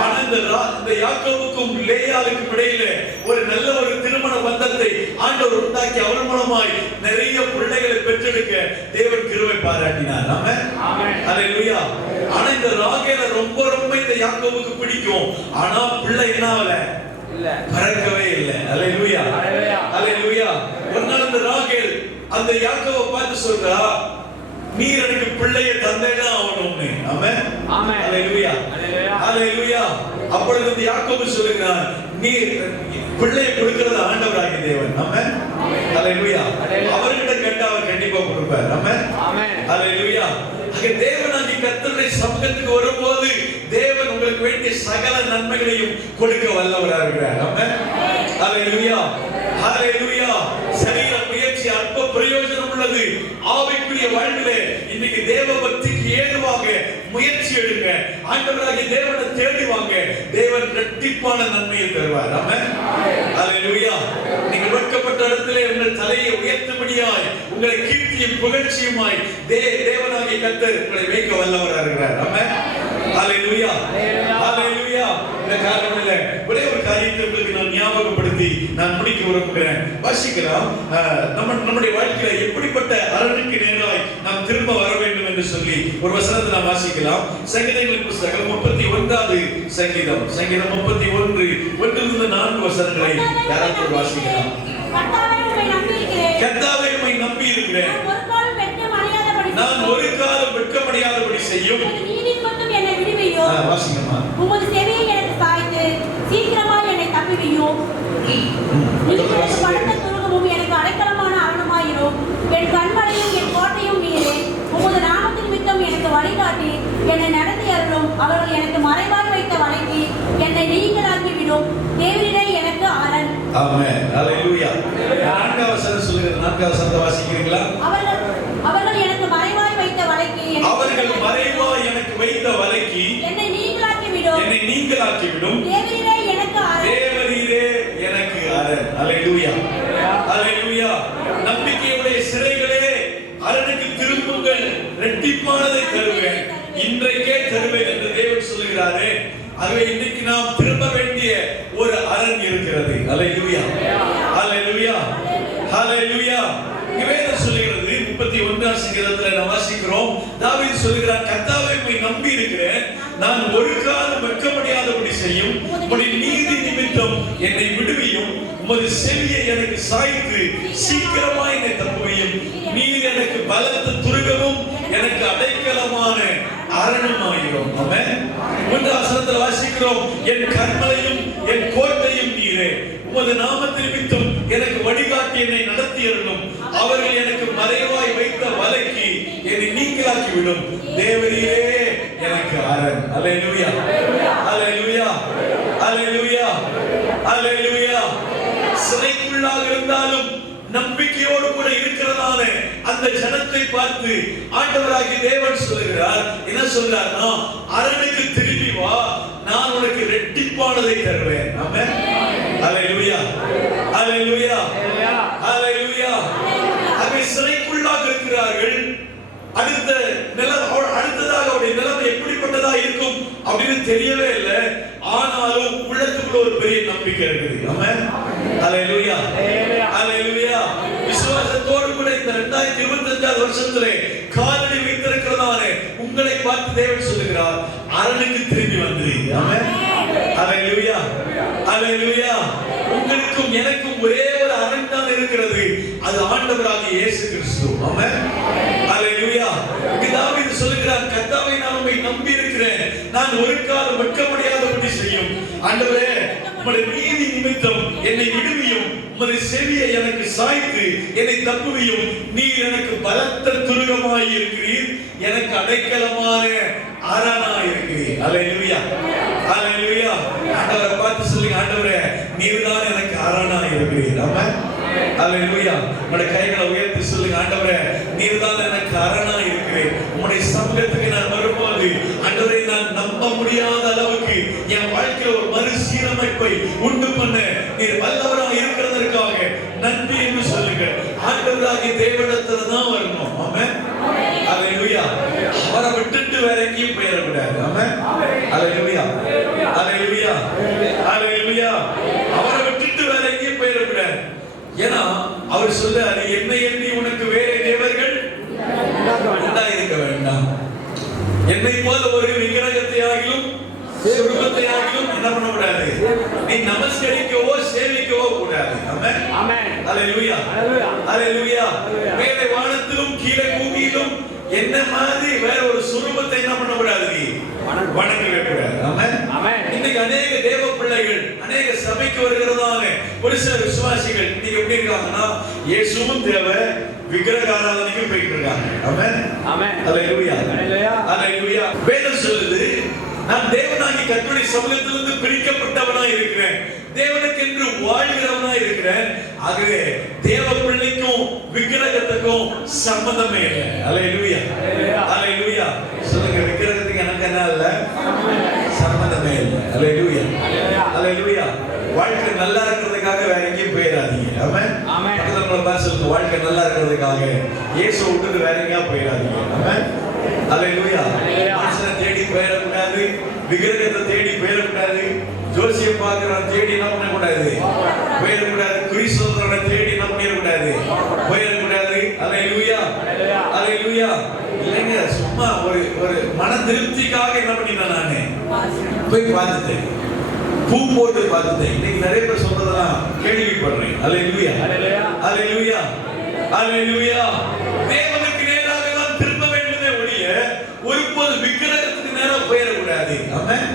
ஆனா இந்த யாக்கோபுக்கும் லேயாளுக்கும் இடையில ஒரு நல்ல ஒரு திருமண பந்தத்தை ஆண்டவர் உண்டாக்கி அவர் மூலமாய் நிறைய பிள்ளைகளை பெற்றெடுக்க தேவன் கிருபை பாராட்டினார். ஆமென். ஆமென். அல்லேலூயா. ஆனா இந்த ராகேலை ரொம்ப இந்த யாக்கோபுக்கு பிடிக்கும். ஆனா பிள்ளை என்னாவல பறக்கவே இல்லை. அல்லேலூயா. அல்லேலூயா. ஒரு நாள் இந்த ராகேல் அந்த யாக்கோபை பார்த்து சொல்றா, நீர் எனக்கு பிள்ளையை தந்தேனா ஆவணும்னு. ஆமென். ஆமென். அல்லேலூயா. அல்லேலூயா. அப்பொழுது இந்த யாக்கோபு சொல்லுகிறார், நீர் பிள்ளையை கொடுக்கிறது ஆண்டவராகிய தேவன். ஆமென். அல்லேலூயா. அவர்கிட்ட கேட்டா அவர் கண்டிப்பா கொடுப்பார். ஆமென். ஆமென். அல்லேலூயா. தேவனாகிய கர்த்தருடைய சமூகத்துக்கு வரும்போது தேவன் உங்களுக்கு வேண்டிய சகல நன்மைகளையும் கொடுக்க வல்லவராக இருக்கிறார். ஆமென். அல்லேலூயா. அல்லேலூயா. சரீர முயற்சி அற்ப பிரயோஜனம் உள்ளது. ஆவிக்குரிய வாழ்விலே இன்னைக்கு தேவ பக்திக்கு ஏதுவாக முயற்சி எடுங்க. ஆண்டவராகிய தேவனை தேடி வாங்க. தேவன் இரட்டிப்பான நன்மையை தருவார். ஆமென். அல்லேலூயா. நீங்கள் வெட்கப்பட்ட இடத்திலே உங்கள் தலையை உயர்த்தும்படியாய் உங்களை கீர்த்தியும் புகழ்ச்சியுமாய் தேவனாகிய கர்த்தர் உங்களை வைக்க வல்லவராக இருக்கிறார். ஆமென். அல்லேலூயா. அல்லேலூயா. இந்த காரணத்திலே ஒரே ஒரு காரியத்தை உங்களுக்கு நான் ஞாபகப்படுத்தி நான் முடிக்க விரும்புகிறேன். வாசிக்கலாம். நம்முடைய வாழ்க்கையில எப்படிப்பட்ட அரணுக்கு நேராய் நாம் திரும்ப வர வேண்டும் என்று சொல்லி ஒரு வசனத்தை நாம் வாசிக்கலாம். சங்கீதங்களின் புத்தகம் 31வது சங்கீதம் 31 1 4 வசனங்களை யாராவது வாசிக்கலாம். கர்த்தாவே உம்மை நம்பி இருக்கிறேன், நான் ஒரு காலம் வெட்கமடையாதபடி செய்யும். வாசிக்கமா. உமது செவியை எனக்கு சாய்த்து சீக்கிரமாய் என்னை தப்புவியும். படுத்த துருகமும் எனக்கு அடைக்கலமான அரணமாயிரும். என் கண்மலையும் என் கோட்டையும் நீரே. உமது நாமத்தின் மித்தம் எனக்கு வழிகாட்டி என்னை நடத்தி அருளும். அவர்கள் எனக்கு மறைவாய் வைத்த வலைக்கு என்னை நீங்களாக்கி விடும். தேவரீரே எனக்கு அரண். ஆமென். அல்லேலூயா. 4வது வசனம் சொல்லுங்க. 4வது வசனத்தை வாசிக்கிறீங்களா? அவர்கள் எனக்கு மறைவாய் வைத்த வலைக்கு என்னை நீங்களாக்கி விடும். தேவரீரே எனக்கு அரண். தேவரீரே எனக்கு அரண். அல்லேலூயா. அல்லேலூயா. நம்பிக்கையுடைய சிறைகளே அரணுக்கு திரும்புங்கள், இரட்டிப்பானதை தருவேன், இன்றைக்கே தருவேன் என்று தேவன் சொல்லுகிறாரே. ஆகவே இன்னைக்கு நாம் திரும்ப வேண்டிய ஒரு அரண் இருக்கிறது. அல்லேலூயா. அல்லேலூயா. அல்லேலூயா. வேதம் சொல்லுகிறது 31ஆம் சங்கீதத்தில் நாம் வாசிக்கிறோம். தாவீது சொல்கிறார், கர்த்தாவே உம்மை நம்பி இருக்கிறேன், நான் ஒரு காலம் வெட்கமடையாதபடி செய்யும். உம்முடைய நீதி நிமித்தம் என்னை விடுவியும். உமது செவியை எனக்கு சாய்த்து சீக்கிரமாய் என்னை தப்புவியும். நீர் எனக்கு பலத்த துருகமும் எனக்கு அடைக்கலமான அரணுமாயிரும். ஆமென். 1ஆம் வசனத்தில் வாசிக்கிறோம், என் கண்மலையும் என் கோட்டையும் நீரே. உமது நாமத்தின் நிமித்தம் எனக்கு வழிகாட்டி என்னை நடத்தி அருளும். அவர்கள் எனக்கு மறைவாய் வைத்த வலைக்கு என்னை நீங்களாக்கி விடும். தேவரீரே எனக்கு அரண். அல்லேலூயா. அல்லேலூயா. அல்லேலூயா. அல்லேலூயா. சிறைக்குள்ளாக இருந்தாலும் நம்பிக்கையோடு கூட இருக்கிறதான அந்த ஜனத்தை பார்த்து ஆண்டவராகிய தேவன் சொல்லுகிறார், என்ன சொல்றார்னா, அரணுக்கு திரும்பி வா, நான் உனக்கு இரட்டிப்பானதை தருவேன். ஆமென். அல்லேலூயா. அல்லேலூயா. அல்லேலூயா. அங்கே சிறைக்குள்ளாக இருக்கிறார்கள். அடுத்ததாக அவருடைய நிலைமை எப்படிப்பட்டதா இருக்கும் அப்படின்னு தெரியவே இல்லை. ஆனாலும் உள்ளத்துக்குள்ள ஒரு பெரிய நம்பிக்கை இருக்குது. ஆமென். அல்லேலூயா. அல்லேலூயா. விசுவாசத்தோடு கூட இந்த 2025 வருஷத்திலே காலடி வைத்திருக்கிறதானே உங்களை பார்த்து தேவன் சொல்லுகிறார், அரணுக்கு திரும்பி வந்து. ஆமென். அல்லேலூயா, அல்லேலூயா. உங்களுக்கும் எனக்கும் ஒரே ஒரு அரண் தான் இருக்கிறது, அது ஆண்டவராகிய இயேசு கிறிஸ்து. ஆமென். அல்லேலூயா. தாவீது சொல்லுகிறார், கர்த்தாவை நான் உம்மை நம்பி இருக்கிறேன், நான் ஒரு காலம் வெட்கப்படாதபடி செய்யும். ஆண்டவரே, உம்முடைய நீதி நிமித்தம் என்னை விடுவியும், உம்முடைய செவியை எனக்கு சாய்த்து என்னை தப்புவியும். நீர் எனக்கு பலத்த துருகமாய் இருக்கிறீர், எனக்கு அடைக்கலமான அரணாய் இருக்கிறீர். அல்லேலூயா, அல்லேலூயா. ஆண்டவரை பார்த்து சொல்லுங்க, ஆண்டவரே நீர்தான் எனக்கு அரணாய் இருக்கிறீர். ஆமென். அல்லேலூயா. உங்களுடைய கைகளை உயர்த்தி சொல்லுங்க, ஆண்டவரே நீர்தான் எனக்கு அரணாய் இருக்கிறீர். உம்முடைய சமூகத்துக்கு நான் வரும்போது ஆண்டவரே, நான் நம்ப முடியாத அளவுக்கு என் வாழ்க்கையில் ஒரு மறுசீரமைப்பை உண்டு பண்ண நீர் வல்லவராக இருக்கிறதற்காக நன்றி என்று சொல்லுங்க. ஆண்டவராகிய தேவனிடத்துல தான் வரணும். ஆமென். அல்லேலூயா. அவரை விட்டுட்டு வேற எங்கேயும் போயிடக்கூடாது. ஆமென். அல்லேலூயா, அல்லேலூயா, அல்லேலூயா. அவரை விட்டுட்டு வேற எங்கேயும் போயிடக்கூடாது. ஏன்னா அவர் சொல்றாரு, என்னை எண்ணி உனக்கு வேற தேவர்கள் உண்டாயிருக்க வேண்டாம். என்னை போல ஒரு விக்கிரகத்தை ஆகிலும் சுரூபத்தை ஆகிலும் என்ன பண்ணக்கூடாது, நீ நமஸ்கரிக்கவோ சேவிக்கவோ கூடாது. ஆமென். ஆமென். அல்லேலூயா, அல்லேலூயா. மேலே வானத்திலும் கீழே பூமியிலும் என்ன மாதிரி வேற ஒரு சுரூபத்தை என்ன பண்ணக்கூடாது, நீ வணங்கவே கூடாது. ஆமென். ஆமென். இன்னைக்கு அநேக தேவ பிள்ளைகள், அநேக சபைக்கு வருகிறதான ஒரு சில விசுவாசிகள் இன்னைக்கு எப்படி இருக்காங்கன்னா, இயேசுவும் தேவ, விக்கிரக ஆராதனைக்கு போயிட்டு இருக்காங்க. ஆமென். ஆமென். அல்லேலூயா, அல்லேலூயா, அல்லேலூயா. வேதம் சொல்லுது, நான் தேவனாகிய கர்த்தருடைய சமூகத்திலிருந்து பிரிக்கப்பட்டவனாய் இருக்கிறேன், தேவனுக்கென்று வாழ்கிறவனாய் இருக்கிறேன். ஆகவே தேவ பிள்ளைக்கும் விக்கிரகத்துக்கும் சம்பந்தமே இல்லை. அல்லேலூயா, அல்லேலூயா. சொல்லுங்க, விக்கிரகத்துக்கு எனக்கு என்ன இல்ல, சம்பந்தமே இல்லை. அல்லேலூயா, அல்லேலூயா. வாழ்க்கை நல்லா இருக்கிறதுக்காக வேற எங்கேயும் போயிடாதீங்க. ஆமென். பக்கத்துல பேசுறது, வாழ்க்கை நல்லா இருக்கிறதுக்காக இயேசுவை விட்டுட்டு வேற எங்கேயும் போயிடாதீங்க. ஆமென். அல்லேலூயா. மனுஷனை தேடி போயிடக்கூடாது, விக்கிரகத்தை தேடி போயிடக்கூடாது, ஜோசியம் பார்க்கிறவன் தேடி என்ன பண்ணக்கூடாது, போயிடக்கூடாது, குறி சொல்றவனை தேடி என்ன பண்ணிடக்கூடாது, போயிடக்கூடாது. அல்லேலூயா, அல்லேலூயா. இல்லைங்க, சும்மா ஒரு மன திருப்திக்காக என்ன பண்ணினேன், நானு போய் பார்த்துட்டேன், பூ போட்டு பார்த்துட்டேன். இன்னைக்கு நிறைய பேர் சொல்றதெல்லாம் கேள்விப்படுறேன். அல்லேலூயா, அல்லேலூயா, அல்லேலூயா. தேவனுக்கு நேராக தான் திரும்ப வேண்டுமே ஒழிய ஒருபோது விக்கிரகத்துக்கு நேரா போயிடக்கூடாது. ஆமென்.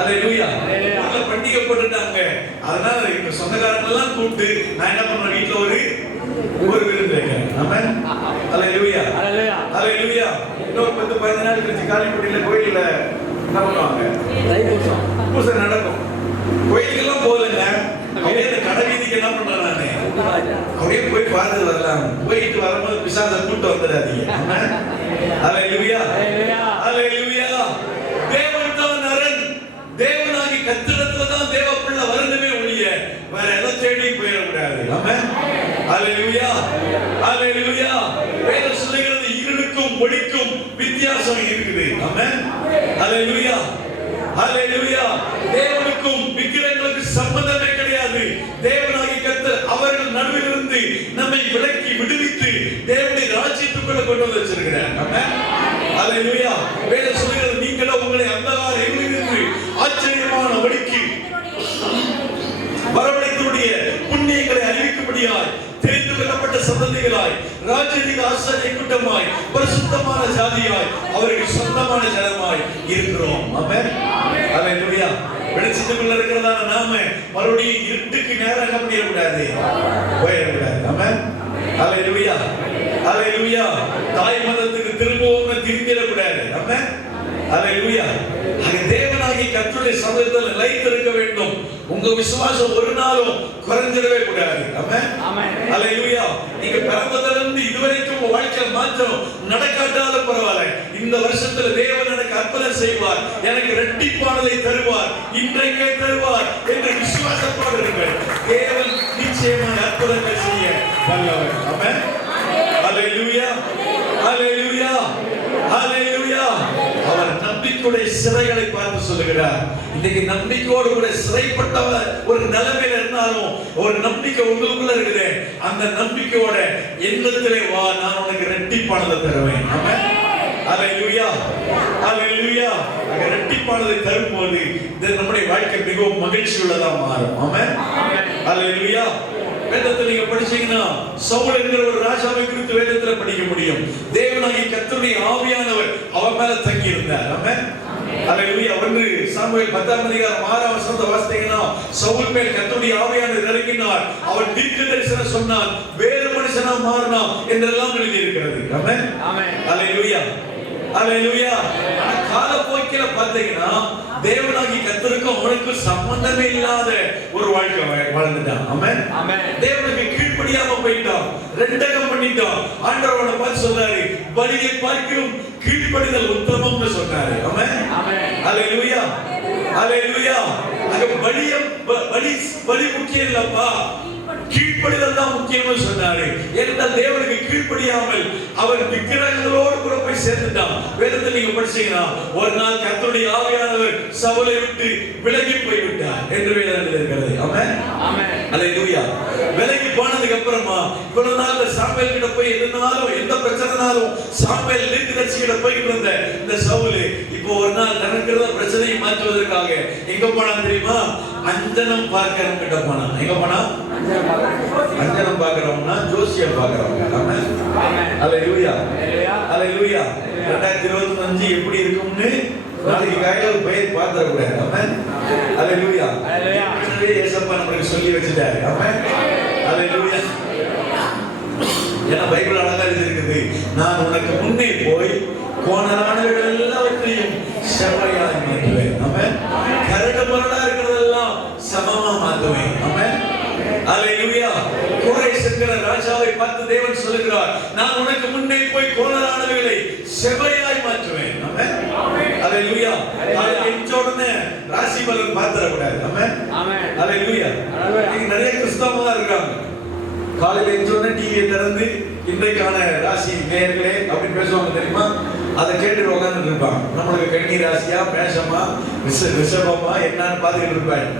அல்லேலூயா. ஊர்ல பண்டிகை போட்டுட்டாங்க, அதனால எங்க சொந்தக்காரங்க எல்லாம் கூப்பிட்டு நான் என்ன பண்றேன், வீட்டுல ஒரு விருந்து வைக்கிறேன். ஆமென். அல்லேலூயா, அல்லேலூயா. இன்னொரு 10-15 நாள் கழிச்சு காளிப்பட்டியில கோயில்ல என்ன பண்ணுவாங்க, பூசை நடக்கும். கோயிலுக்கெல்லாம் போகலங்க, அப்படியே அந்த கடை வீதிக்கு என்ன பண்றேன், நானு அப்படியே போய் பார்த்து வரலாம். போயிட்டு வரும்போது பிசாசை கூட்டு வந்துடாதீங்க. அல்லேலூயா, அல்லேலூயா. தேவன் தான் அரண், தேவனாகி கர்த்தரிடத்துல தான் தேவ பிள்ளை வரணுமே ஒழிய வேற எதை தேடி போயிடக்கூடாது. ஆமென். அல்லேலூயா, அல்லேலூயா. வேதம் சொல்லுகிறது, இருளுக்கும் ஒளிக்கும் வித்தியாசம் இருக்குது. ஆமென். அல்லேலூயா, அல்லேலூயா. தேவனுக்கும் விக்கிரகங்களுக்கு சம்பந்தமே கிடையாது. தேவனாகிய கர்த்தர் அவர்கள் நடுவில் இருந்து நம்மை விலக்கி விடுவித்து தேவனுடைய ராஜ்யத்துக்குள்ள கொண்டு வந்து வச்சிருக்கிறார். ஆமென். அல்லேலூயா. வேதம் சொல்லுகிறது, நீங்களோ உங்களை அந்தகார இருளிலிருந்து ஆச்சரியமான ஒளிக்கு வரவழைத்தவருடைய புண்ணியங்களை அறிவிக்கும்படியாய் தெரிந்து கொள்ளப்பட்ட சந்ததிகளாய், ராஜரீக ஆசாரிய கூட்டமாய், பரிசுத்தமான ஜாதியாய், அவருக்கு சொந்தமான ஜனமாய் இருக்கிறோம். ஆமென். அல்லேலூயா. வெளிச்சத்துக்குள்ள இருக்கிறதான நாம மறுபடியும் இருட்டுக்கு நேரா என்ன பண்ணிடக்கூடாது, போயிடக்கூடாது. ஆமென். அல்லேலூயா, அல்லேலூயா. தாய் மதத்துக்கு திரும்பவும் திரும்பிடக்கூடாது. ஆமென். அல்லேலூயா. தேவனாகிய கர்த்தருடைய சமூகத்தில் நிலைத்திருக்க வேண்டும். உங்க விசுவாசம் ஒரு நாளும் குறைஞ்சிடவே கூடாது. ஆமென். அல்லேலூயா. நீங்க பிறந்ததிலிருந்து இதுவரைக்கும் உங்க வாழ்க்கையில் மாற்றம் நடக்காட்டாலும் பரவாயில்லை, இந்த வருஷத்துல தேவன் எனக்கு அற்புதம் செய்வார், எனக்கு இரட்டிப்பானதை தருவார், இன்றைக்கே தருவார் என்று விசுவாசத்தோடு இருங்கள். தேவன் நிச்சயமாக அற்புதங்கள் செய்ய வல்லவர். ஆமென். அல்லேலூயா, அல்லேலூயா, அல்லேலூயா. அவர் நம்பிக்கையுடைய சிறைகளை பார்த்து சொல்லுகிறார். இன்னைக்கு நம்பிக்கையோடு கூட சிறைப்பட்டவர் ஒரு நிலைமையில இருந்தாலும் ஒரு நம்பிக்கை உங்களுக்குள்ள இருக்குது. அந்த நம்பிக்கையோட எண்ணத்திலே வா, நான் உனக்கு இரட்டிப்பானதை தருவேன். ஆமென். அல்லேலூயா அல்லேலூயா. அங்க இரட்டிப்பானதை தரும்போது இது நம்முடைய வாழ்க்கை மிகவும் மகிழ்ச்சி உள்ளதா மாறும். ஆமென் அல்லேலூயா. வேதத்தை நீங்க படிச்சீங்கன்னா சவுல் என்கிற ஒரு ராஜாவை குறித்து வேதத்துல படிக்க முடியும். தேவனாகிய கர்த்தருடைய ஆவியானவர் அவர் மேல தங்கி இருந்தார். ஆமென் அல்லேலூயா. 1 சாமுவேல் 10ஆம் அதிகாரம் 6ஆம் வசனத்தை வாசித்தீங்கன்னா சவுல் மேல் கர்த்தருடைய ஆவியானவர் இறங்கினார். அவர் தீர்க்க தரிசனம் சொன்னார், வேறு மனுஷனா மாறினான் என்றெல்லாம் எழுதி இருக்கிறது. ஆமென் அல்லேலூயா அல்லேலூயா. ஆனா காலப்போக்கில பாத்தீங்கன்னா தேவனாகிய கர்த்தருக்கும் அவனுக்கு சம்பந்தமே இல்லாத ஒரு வாழ்க்கை வாழ்ந்துட்டான். ஆமென். தேவனுக்கு கீழ்ப்படியாம போயிட்டான், ரெண்டகம் பண்ணிட்டான். ஆண்டவர் அவனை பார்த்து சொல்றாரு, பலியை பார்க்கிறோம் கீழ்ப்படிதல் உத்தமம்னு சொன்னாரு. ஆமென் அல்லேலூயா அல்லேலூயா. அங்க பலி முக்கியம் இல்லப்பா, கீழ்ப்படிதல் தான் முக்கியம்னு சொன்னாரு. ஏனென்றால் தேவனுக்கு கீழ்ப்படியாமல் அவர் விக்கிரகங்களோடு கூட போய் சேர்ந்துட்டான். வேதத்தில் நீங்க படிச்சீங்கன்னா ஒரு நாள் கர்த்தருடைய ஆவியானவர் சவுலை விட்டு விலகி போய் விட்டார் என்று வேதத்தில் இருக்கிறது. ஆமென் அல்லேலூயா. விலகி போனதுக்கு அப்புறமா இவ்வளவு நாள் இந்த சாமுவேல் கிட்ட போய் எதுனாலும் எந்த பிரச்சனைனாலும் சாமுவேல் தீர்க்கதரிசி கிட்ட போயிட்டு இருந்த இந்த சவுல் இப்போ ஒரு நாள் நடக்கிறத பிரச்சனையை மாற்றுவதற்காக எங்க போனான் தெரியுமா? அஞ்சனம் பார்க்கறவங்க கிட்ட போனான். எங்க போனா? அஞ்சனம் பார்க்கறவங்கன்னா ஜோசியம் பார்க்கறவங்க. ஆமென் அல்லேலூயா அல்லேலூயா. 2025 எப்படி இருக்கும்னு நாளைக்கு காலையில போய் பார்த்துட கூடாது. ஆமென் அல்லேலூயா. ஏசப்பா நமக்கு சொல்லி வச்சிட்டாரு. ஆமென் அல்லேலூயா. ஏன்னா பைபிள் அழகா இருக்குது, நான் உனக்கு முன்னே போய் கோணலானவர்கள் எல்லாவற்றையும் செவ்வையாக மாற்றுவேன். ஆமென். கரடு முரடா இருக்கிறதெல்லாம் சமமா மாற்றுவேன். ஆமென் அல்லேலூயா. கோரேஸ் என்கிற ராஜாவை பார்த்து தேவன் சொல்லுகிறார், நான் உனக்கு முன்னே போய் கோணலானவர்களை செவ்வையாய் மாற்றுவேன். ஆமென் அல்லேலூயா. காலையில எந்திரிச்ச உடனே ராசி பலன் பார்த்துட கூடாது. ஆமென் அல்லேலூயா. இங்க நிறைய கிறிஸ்தவங்களா இருக்காங்க, காலையில எந்திரிச்ச உடனே டிவியை திறந்து இன்றைக்கான ராசி நேயர்களே அப்படின்னு பேசுவாங்க தெரியுமா? அதை கேட்டு உட்கார்ந்து இருப்பாங்க. நம்மளுக்கு கன்னி ராசியா மேஷமா ரிஷபமா என்னன்னு பார்த்துக்கிட்டு இருப்பாங்க.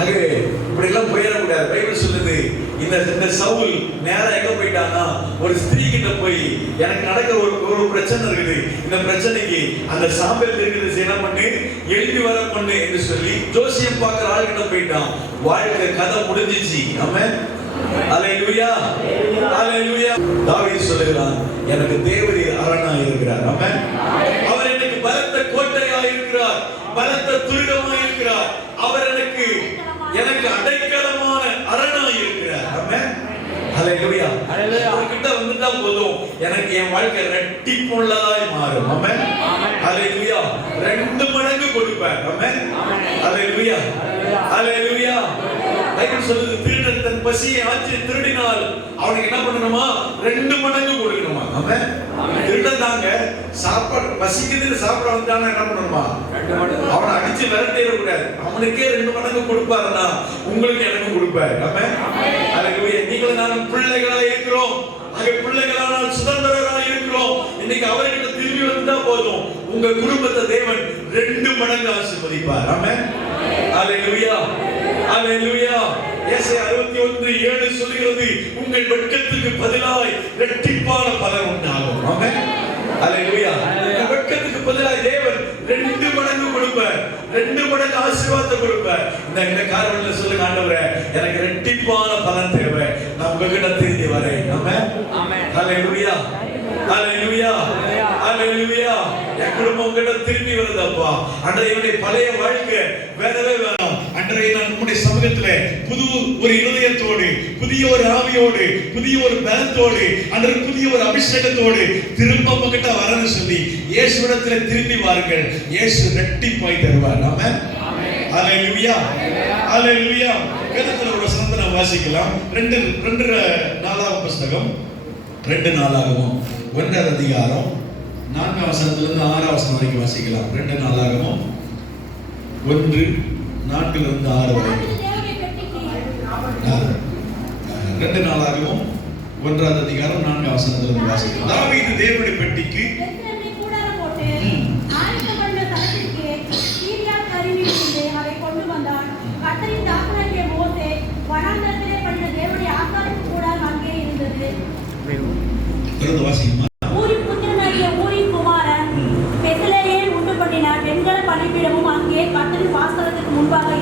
ஆகவே இப்படி எல்லாம் போயிடக்கூடாது. பைபிள் சொல்லுது, இந்த சவுல் நேரா எங்க போயிட்டான்னா ஒரு ஸ்திரீ கிட்ட போய் எனக்கு நடக்கிற ஒரு பிரச்சனை இருக்குது, இந்த பிரச்சனைக்கு அந்த சாம்பல் இருக்கிறது என்ன பண்ணு, எழுதி வர பண்ணு என்று சொல்லி ஜோசியம் பார்க்கிற ஆள் கிட்ட போயிட்டான். வாழ்க்கை கதை முடிஞ்சிச்சு. ஆமென் அல்லேலூயா அல்லேலூயா. தாவீது சொல்லுகிறான், எனக்கு தேவரீர் அரணாய் இருக்கிறார். ஆமென். அவர் எனக்கு பலத்த கோட்டையாய் இருக்கிறார், பலத்த துருகமாய் இருக்கிறார். அவர் எனக்கு அடைக்கலமான அரணாய் இருக்கிறார். ஆமென் அல்லேலூயா. அவர்கிட்ட வந்துட்டா போதும், எனக்கு என் வாழ்க்கை ரெட்டிப்புள்ளதாய் மாறும். ஆமென் அல்லேலூயா. 2 மடங்கு கொடுப்பார். ஆமென் அல்லேலூயா அல்லேலூயா. பைபிள் சொல்லுது, திருடன் தன் பசியை ஆற்றி திருடினால் அவனுக்கு என்ன பண்ணணுமா? 2 மடங்கு கொடுக்கணுமா. ஆமென். திருடன் தாங்க சாப்பாடு பசிக்குதுன்னு சாப்பிட வந்தானா என்ன பண்ணணுமா? அவனை அடிச்சு விரட்டிட கூடாது. அவனுக்கே 2 மடங்கு கொடுப்பாருன்னா உங்களுக்கு எனக்கு கொடுப்பாரு. ஆமென் அல்லேலூயா. நீங்களும் நானும் பிள்ளைகளா இருக்கிறோம். ஆக பிள்ளைகளானால் சுதந்திரராக இருக்கிறோம். இன்னைக்கு அவர்கிட்ட திரும்பி வந்தா போதும், உங்க குடும்பத்தை தேவன் 2 மடங்கு ஆசீர்வதிப்பார். ஆமென் அல்லேலூயா அல்லேலூயா. ஏசாயா 61:7 சொல்கிறது, உங்கள் வெட்கத்துக்கு பதிலாய் இரட்டிப்பான பலன் உண்டாகும். ஆமென் அல்லேலூயா. வெட்கத்துக்கு பதிலாய் தேவன் 2 மடங்கு கொடுப்பார், 2 மடங்கு ஆசீர்வாதத்தை கொடுப்பார். இந்த காரணத்துல சொல்லுங்க, ஆண்டவரே எனக்கு இரட்டிப்பான பலன் தேவை, நான் உங்ககிட்ட திரும்பி வரேன். ஆமென் அல்லேலூயா அல்லேலூயா அல்லேலூயா. என் குடும்பம் உங்ககிட்ட திரும்பி வருதப்பா. அன்றைய பழைய வாழ்க்கை வேறவே வேணும். அன்றைய நான் உங்களுடைய சமூகத்திலே புது ஒரு இதயத்தோடு, புதிய ஒரு ஆவியோடு, புதிய ஒரு பலத்தோடு, அன்றைய புதிய ஒரு அபிஷேகத்தோடு திரும்ப உங்ககிட்ட வரன்னு சொல்லி இயேசுவிடத்திலே திரும்பி வாருங்கள். இயேசு இரட்டிப்பாய் தருவார். ஆமென் அல்லேலூயா அல்லேலூயா. வேதத்துல ஒரு வசனத்தை நாம் வாசிக்கலாம். 2 நாளாகமம் புத்தகம் 2 நாளாகமம் 1ஆம் அதிகாரம் 4ஆம் வசனத்திலிருந்து 6ஆம் வசனம் வரைக்கும் வாசிக்கலாம். 2 நாளாகமம் 1:4 வரைக்கும். 2 நாளாகமம் 1ஆம் அதிகாரம் 4ஆம் வசனத்திலிருந்து வாசிக்கலாம். தாவீது தேவனுடைய பெட்டிக்கு ஊரின் புத்திரனாகிய ஊரின் குமாரன்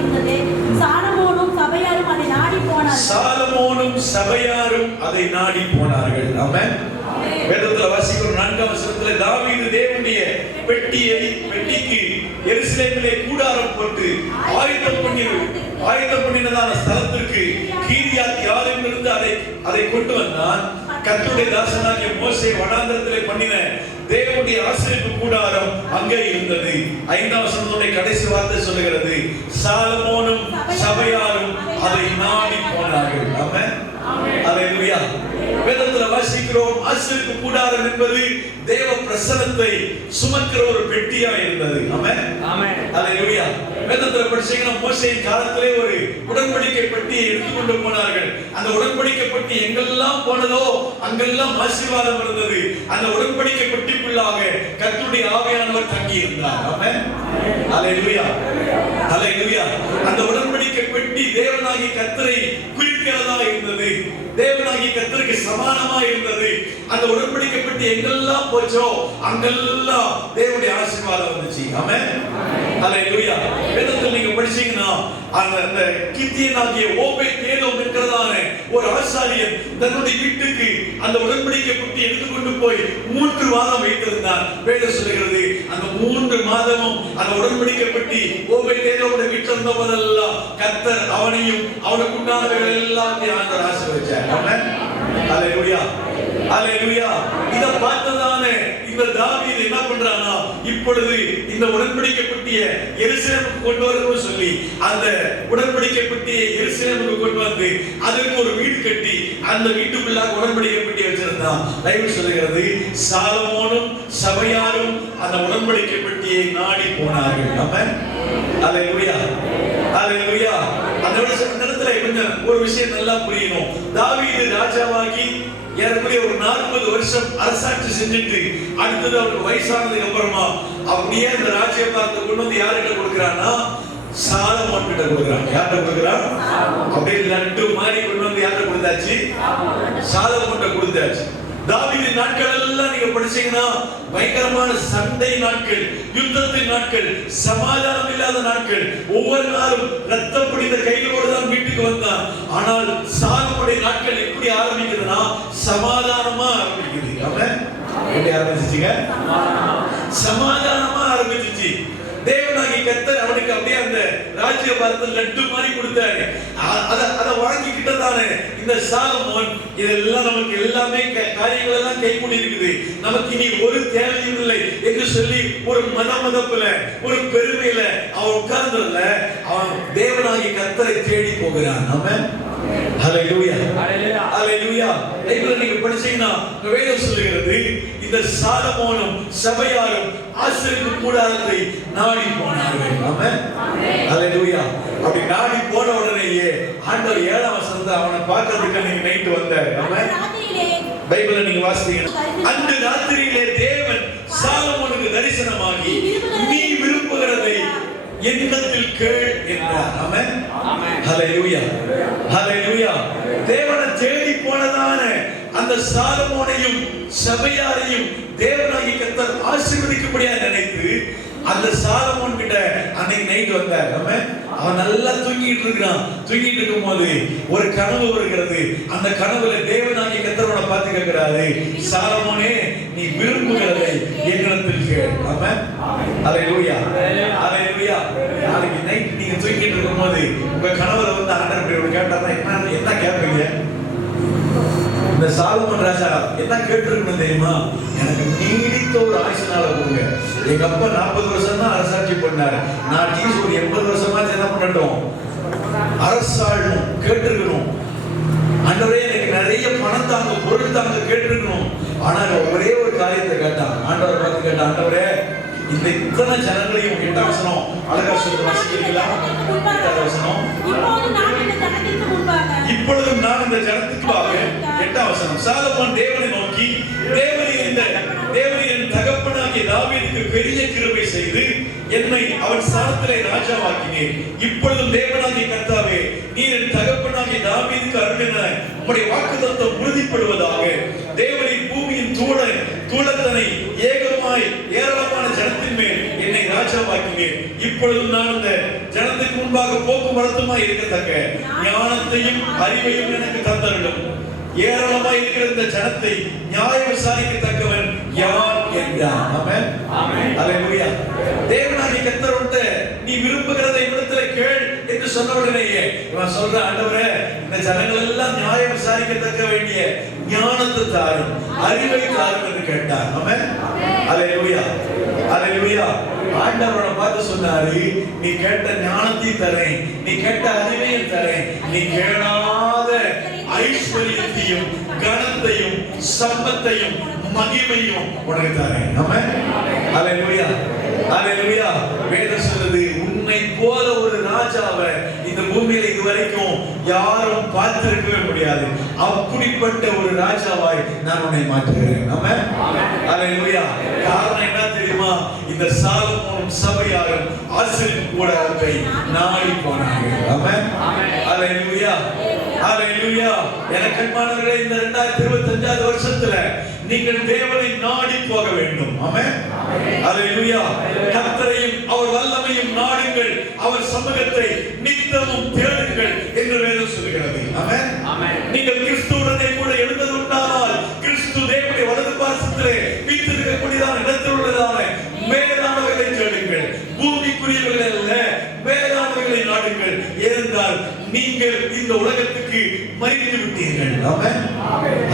இருந்தது. சாலமோனும் சபையாரும் அதை நாடி போனார்கள். சாலமோனும் சபையாரும் அதை நாடி போனார்கள். ஆமென். வேதத்துல வாசிக்கிற 4ஆம் வசனத்துல தாவீது தேவனுடைய பெட்டிக்கு எருசலேமிலே கூடாரம் போட்டு ஆயத்தம் பண்ணினதான ஸ்தலத்திற்கு கீரியாத் யாரீமிலிருந்து அதை கொண்டு வந்தான். கர்த்தருடைய தாசனாகிய மோசே வனாந்தரத்திலே பண்ணின தேவனுடைய ஆசரிப்பு கூடாரம் அங்கே இருந்தது. 5ஆம் வசனத்துடைய கடைசி வார்த்தை சொல்லுகிறது, சாலமோனும் சபையாரும் அதை நாடி போனார்கள். ஆமென். அல்லேலூயா. வேதத்துல வாசிக்கிறோம், ஆசரிப்பு கூடாரம் என்பது தேவ பிரசன்னத்தை சுமக்கிற ஒரு பெட்டியா இருந்தது. ஆமென். அல்லேலூயா. வேதத்துல படிச்சீங்கன்னா மோசேயின் காலத்திலே ஒரு உடன்படிக்கை பெட்டியை எடுத்துக்கொண்டு போனார்கள். அந்த உடன்படிக்கை பெட்டி எங்கெல்லாம் போனதோ அங்கெல்லாம் ஆசீர்வாதம் இருந்தது. அந்த உடன்படிக்கை பெட்டிக்குள்ளாக கர்த்தருடைய ஆவியானவர் தங்கி இருந்தார். ஆமென். அல்லேலூயா. அல்லேலூயா. அந்த உடன்படிக்கை பெட்டி தேவனாகிய கர்த்தரை குறிக்கிறதா இருந்தது. தேவனாகிய கர்த்தருக்கு சமானமா இருந்தது. அந்த உடன்படிக்கை பெட்டி எங்கெல்லாம் போச்சோ அங்கெல்லாம் தேவனுடைய ஆசீர்வாதம் வந்துச்சு. ஆமென். அல்லேலூயா. வேதத்தில் நீங்க படிச்சீங்கன்னா அந்த கித்தியனாகிய ஓபேத்-ஏதோம் என்கிறதான ஒரு ஆசாரியன் தன்னுடைய வீட்டுக்கு அந்த உடன்படிக்கை பெட்டி எடுத்துக்கொண்டு போய் 3 மாதம் வைத்திருந்தான். வேதம் சொல்லுகிறது, அந்த 3 மாதமும் அந்த உடன்படிக்கை பெட்டி ஓபேத்-ஏதோமுடைய வீட்டில் இருந்த போதெல்லாம் கர்த்தர் அவனையும் அவனுக்கு உண்டானவைகள் எல்லாத்தையும் ஆண்டவர் ஆசீர்வதிச்சார். ஆமென். அல்லேலூயா. அல்லேலூயா. இத பார்த்ததான இந்த தாவீது என்ன பண்றானா, இப்பொழுது இந்த உடன்படிக்கை பெட்டியை எருசலேமுக்கு கொண்டு வரணும்னு சொல்லி அந்த உடன்படிக்கை பெட்டியை எருசலேமுக்கு கொண்டு வந்து அதற்கு ஒரு வீடு கட்டி அந்த வீட்டுக்குள்ளாக உடன்படிக்கை பெட்டியை வச்சிருந்தான். பைபிள் சொல்லுகிறது, சாலமோனும் சபையாரும் அந்த உடன்படிக்கை பெட்டியை நாடி போனார்கள். ஆமென். அல்லேலூயா. அல்லேலூயா. அந்த இடத்துல கொஞ்சம் ஒரு விஷயம் நல்லா புரியணும். தாவீது ராஜாவாகி ஏறக்குறைய ஒரு 40 வருஷம் அரசாட்சி செஞ்சுட்டு அடுத்தது அவருக்கு வயசானதுக்கு அப்புறமா அப்படியே அந்த ராஜ்யபாரத்தை கொண்டு வந்து யார்கிட்ட கொடுக்கிறான்னா, சாலமோன் கிட்ட கொடுக்கிறான். யார்கிட்ட கொடுக்கிறான்? அப்படியே லட்டு மாதிரி கொண்டு வந்து யார்கிட்ட கொடுத்தாச்சு? சாலமோன் கிட்ட கொடுத்தாச்சு. தாவீது நாட்கள் எல்லாம் நீங்க படிச்சீங்கன்னா பயங்கரமான சண்டை நாட்கள், யுத்தத்தின் நாட்கள், சமாதானம் இல்லாத நாட்கள். ஒவ்வொரு நாளும் ரத்தம் பிடித்த கைகளோடு தான் வீட்டுக்கு வந்தான். ஆனால் சாலமோனுடைய நாட்கள் எப்படி ஆரம்பிக்குதுன்னா சமாதானமா ஆரம்பிக்குது. ஆமென். எப்படி ஆரம்பிச்சுங்க? சமாதானமா ஆரம்பிச்சிச்சு. தேவனாகிய கர்த்தர் அவனுக்கு அப்படியே அந்த ராஜ்யபாரத்தை லட்டு மாதிரி கொடுத்தாரு. அத வாங்கிக்கிட்டதானே இந்த சாலமோன் இதெல்லாம் நமக்கு எல்லாமே காரியங்கள் எல்லாம் கைகூடி இருக்குது, நமக்கு இனி ஒரு தேவையும் இல்லை என்று சொல்லி ஒரு மதமதப்புல ஒரு பெருமையில அவன் உட்கார்ந்ததுல அவன் தேவனாகிய கர்த்தரை தேடி போகிறான். ஆமென். ஹல்லேலூயா. ஹல்லேலூயா. பைபிள்ல நீங்க படிச்சீங்கன்னா வேதம் சொல்லுகிறது, இந்த சாலமோனும் சபையாரும் ஆசரிப்பு கூடாரத்தை நாடி போனார்கள். ஆமென். ஹல்லேலூயா. அப்படி நாடி போன உடனேயே ஆண்டவர் 7ஆம் வசனத்தை அவனை பார்க்கிறதுக்கு நீங்க நைட் வந்தார். ஆமென். பைபிள்ல நீங்க வாசித்தீங்கன்னா அந்த ராத்திரியிலே தேவன் சாலமோனுக்கு தரிசனமாகி நீ விரும்புகிறதை என்னிடத்தில் கேள் என்றார். ஆமென். ஹல்லேலூயா. ஹல்லேலூயா. தேவனை தேடி போனதான அந்த சாலமோனையும் சபையாரையும் தேவனாகிய கர்த்தர் ஆசீர்வதிக்கும்படியா நினைத்து அந்த சாலமோன் கிட்ட அன்னைக்கு நைட் வந்தார். அவன் நல்லா தூங்கிட்டு இருக்கான். தூங்கிட்டு இருக்கும்போது ஒரு கனவு வருகிறது. அந்த கனவுல தேவனாகிய கர்த்தரோட பார்த்து கேட்கிறாரு, சாலமோனே நீ விரும்புகிறதை என்னிடத்தில் கேள். ஆமென். ஹல்லேலூயா. ஹல்லேலூயா. நாளைக்கு நைட் நீங்க தூங்கிட்டு இருக்கும்போது உங்க கனவுல வந்து ஆண்டவர் கேட்டாருன்னா என்ன கேட்பீங்க? இந்த சாலமோன் ராஜா என்ன கேட்டிருக்கணும் தெரியுமா? எனக்கு நீடித்த ஒரு ஆயுசனால கொடுங்க. எங்க அப்பா 40 வருஷம் தான் அரசாட்சி பண்ணாரு, நான் ஜீஸ் ஒரு 80 வருஷமா என்ன பண்ணட்டும், அரசாளும் கேட்டிருக்கணும். ஆண்டவரே எனக்கு நிறைய பணம் தாங்க, பொருள் தாங்க கேட்டிருக்கணும். ஆனா ஒரே ஒரு காரியத்தை கேட்டான். ஆண்டவர் பார்த்து கேட்டான், ஆண்டவரே இந்த இத்தனை ஜனங்களையும் 8ஆம் வசனம் அழகா சொல்லி வாசிக்கிறீங்களா? 8ஆம் வசனம், இப்பொழுதும் நான் இந்த ஜனத்துக்கு 8ஆம் வசனம், சாலமோன் தேவனை நோக்கி, தேவரீர் என் தகப்பனாகிய தாவீதுக்கு பெரிய கிருபை செய்து என்னை அவன் ஸ்தானத்திலே ராஜாவாக்கினீர். இப்பொழுதும் தேவனாகிய கர்த்தாவே, நீர் என் தகப்பனாகிய தாவீதுக்கு அருளின உம்முடைய வாக்குத்தத்தம் உறுதிப்படுவதாக. தேவரீர் பூமியின் தூளத்தனை ஏகமாய் ஏராளமான ஜனத்தின் மேல் என்னை ராஜாவாக்கினேன். இப்பொழுது நான் இந்த ஜனத்துக்கு முன்பாக போக்குவரத்துமாய் இருக்கத்தக்க ஞானத்தையும் அறிவையும் எனக்கு தந்தருளும். ஏராளமாய் இருக்கிற இந்த ஜனத்தை நியாய விசாரிக்கத்தக்கவன் யார் என்றார். ஆமென். அல்லேலூயா. தேவனாகிய கர்த்தர் நீ விரும்புகிறதை இடத்துல கேள் என்று சொன்ன உடனேயே இவன் சொல்ற, ஆண்டவரே இந்த ஜனங்கள் எல்லாம் நியாய விசாரிக்கத்தக்க வேண்டிய ஞானத்தை தாரும், அறிவை தாரும் என்று கேட்டார். ஆமென். அல்லேலூயா. அல்லேலூயா. ஆண்டவரை பார்த்து சொன்னாரு, நீ கேட்ட ஞானத்தையும் தரேன், நீ கேட்ட அறிவையும் தரேன், நீ கேளாத ஐஸ்வரியத்தையும் கனத்தையும் சம்பத்தையும் மகிமையும் உனக்கு தரேன். ஆமென். அல்லேலூயா. அல்லேலூயா. வேதம் சொல்லுது, உன்னை போல ஒரு ராஜாவை இந்த பூமியில இதுவரைக்கும் யாரும் பார்த்திருக்கவே முடியாது. அப்படிப்பட்ட ஒரு ராஜாவாய் நான் உன்னை மாற்றுகிறேன். ஆமென். அல்லேலூயா. காரணம் என்ன தெரியுமா? இந்த சாலமோனும் சபையாரும் ஆசீர்வாத கூடாரத்தை நாடி போனாங்க. ஆமென். அல்லேலூயா. அல்லேலூயா. எனக்கு அன்பானவர்களே, இந்த 2025 வருஷத்துல நீங்கள் தேவனை நாடி போக வேண்டும். ஆமென். அல்லேலூயா. கர்த்தரையும் அவர் வல்லமையும் நாடுங்கள், அவர் சமூகத்தை நித்தமும் தேடுங்கள் என்று வேதம் சொல்கிறது. ஆமென். நீங்கள் கிறிஸ்துவுடனே கூட எழுந்ததுண்டானால் கிறிஸ்து தேவனுடைய வலது பார்சத்திலே வீற்றிருக்கக்கூடியதான இடத்தில் உள்ளதான மேலானவர்களை தேடுங்கள், பூமிக்குரியவர்கள் அல்ல, மேலானவர்களை நாடுங்கள். ஏனென்றால் நீங்கள் இந்த உலகத்துக்கு மரித்து விட்டீர்கள். ஆமென்.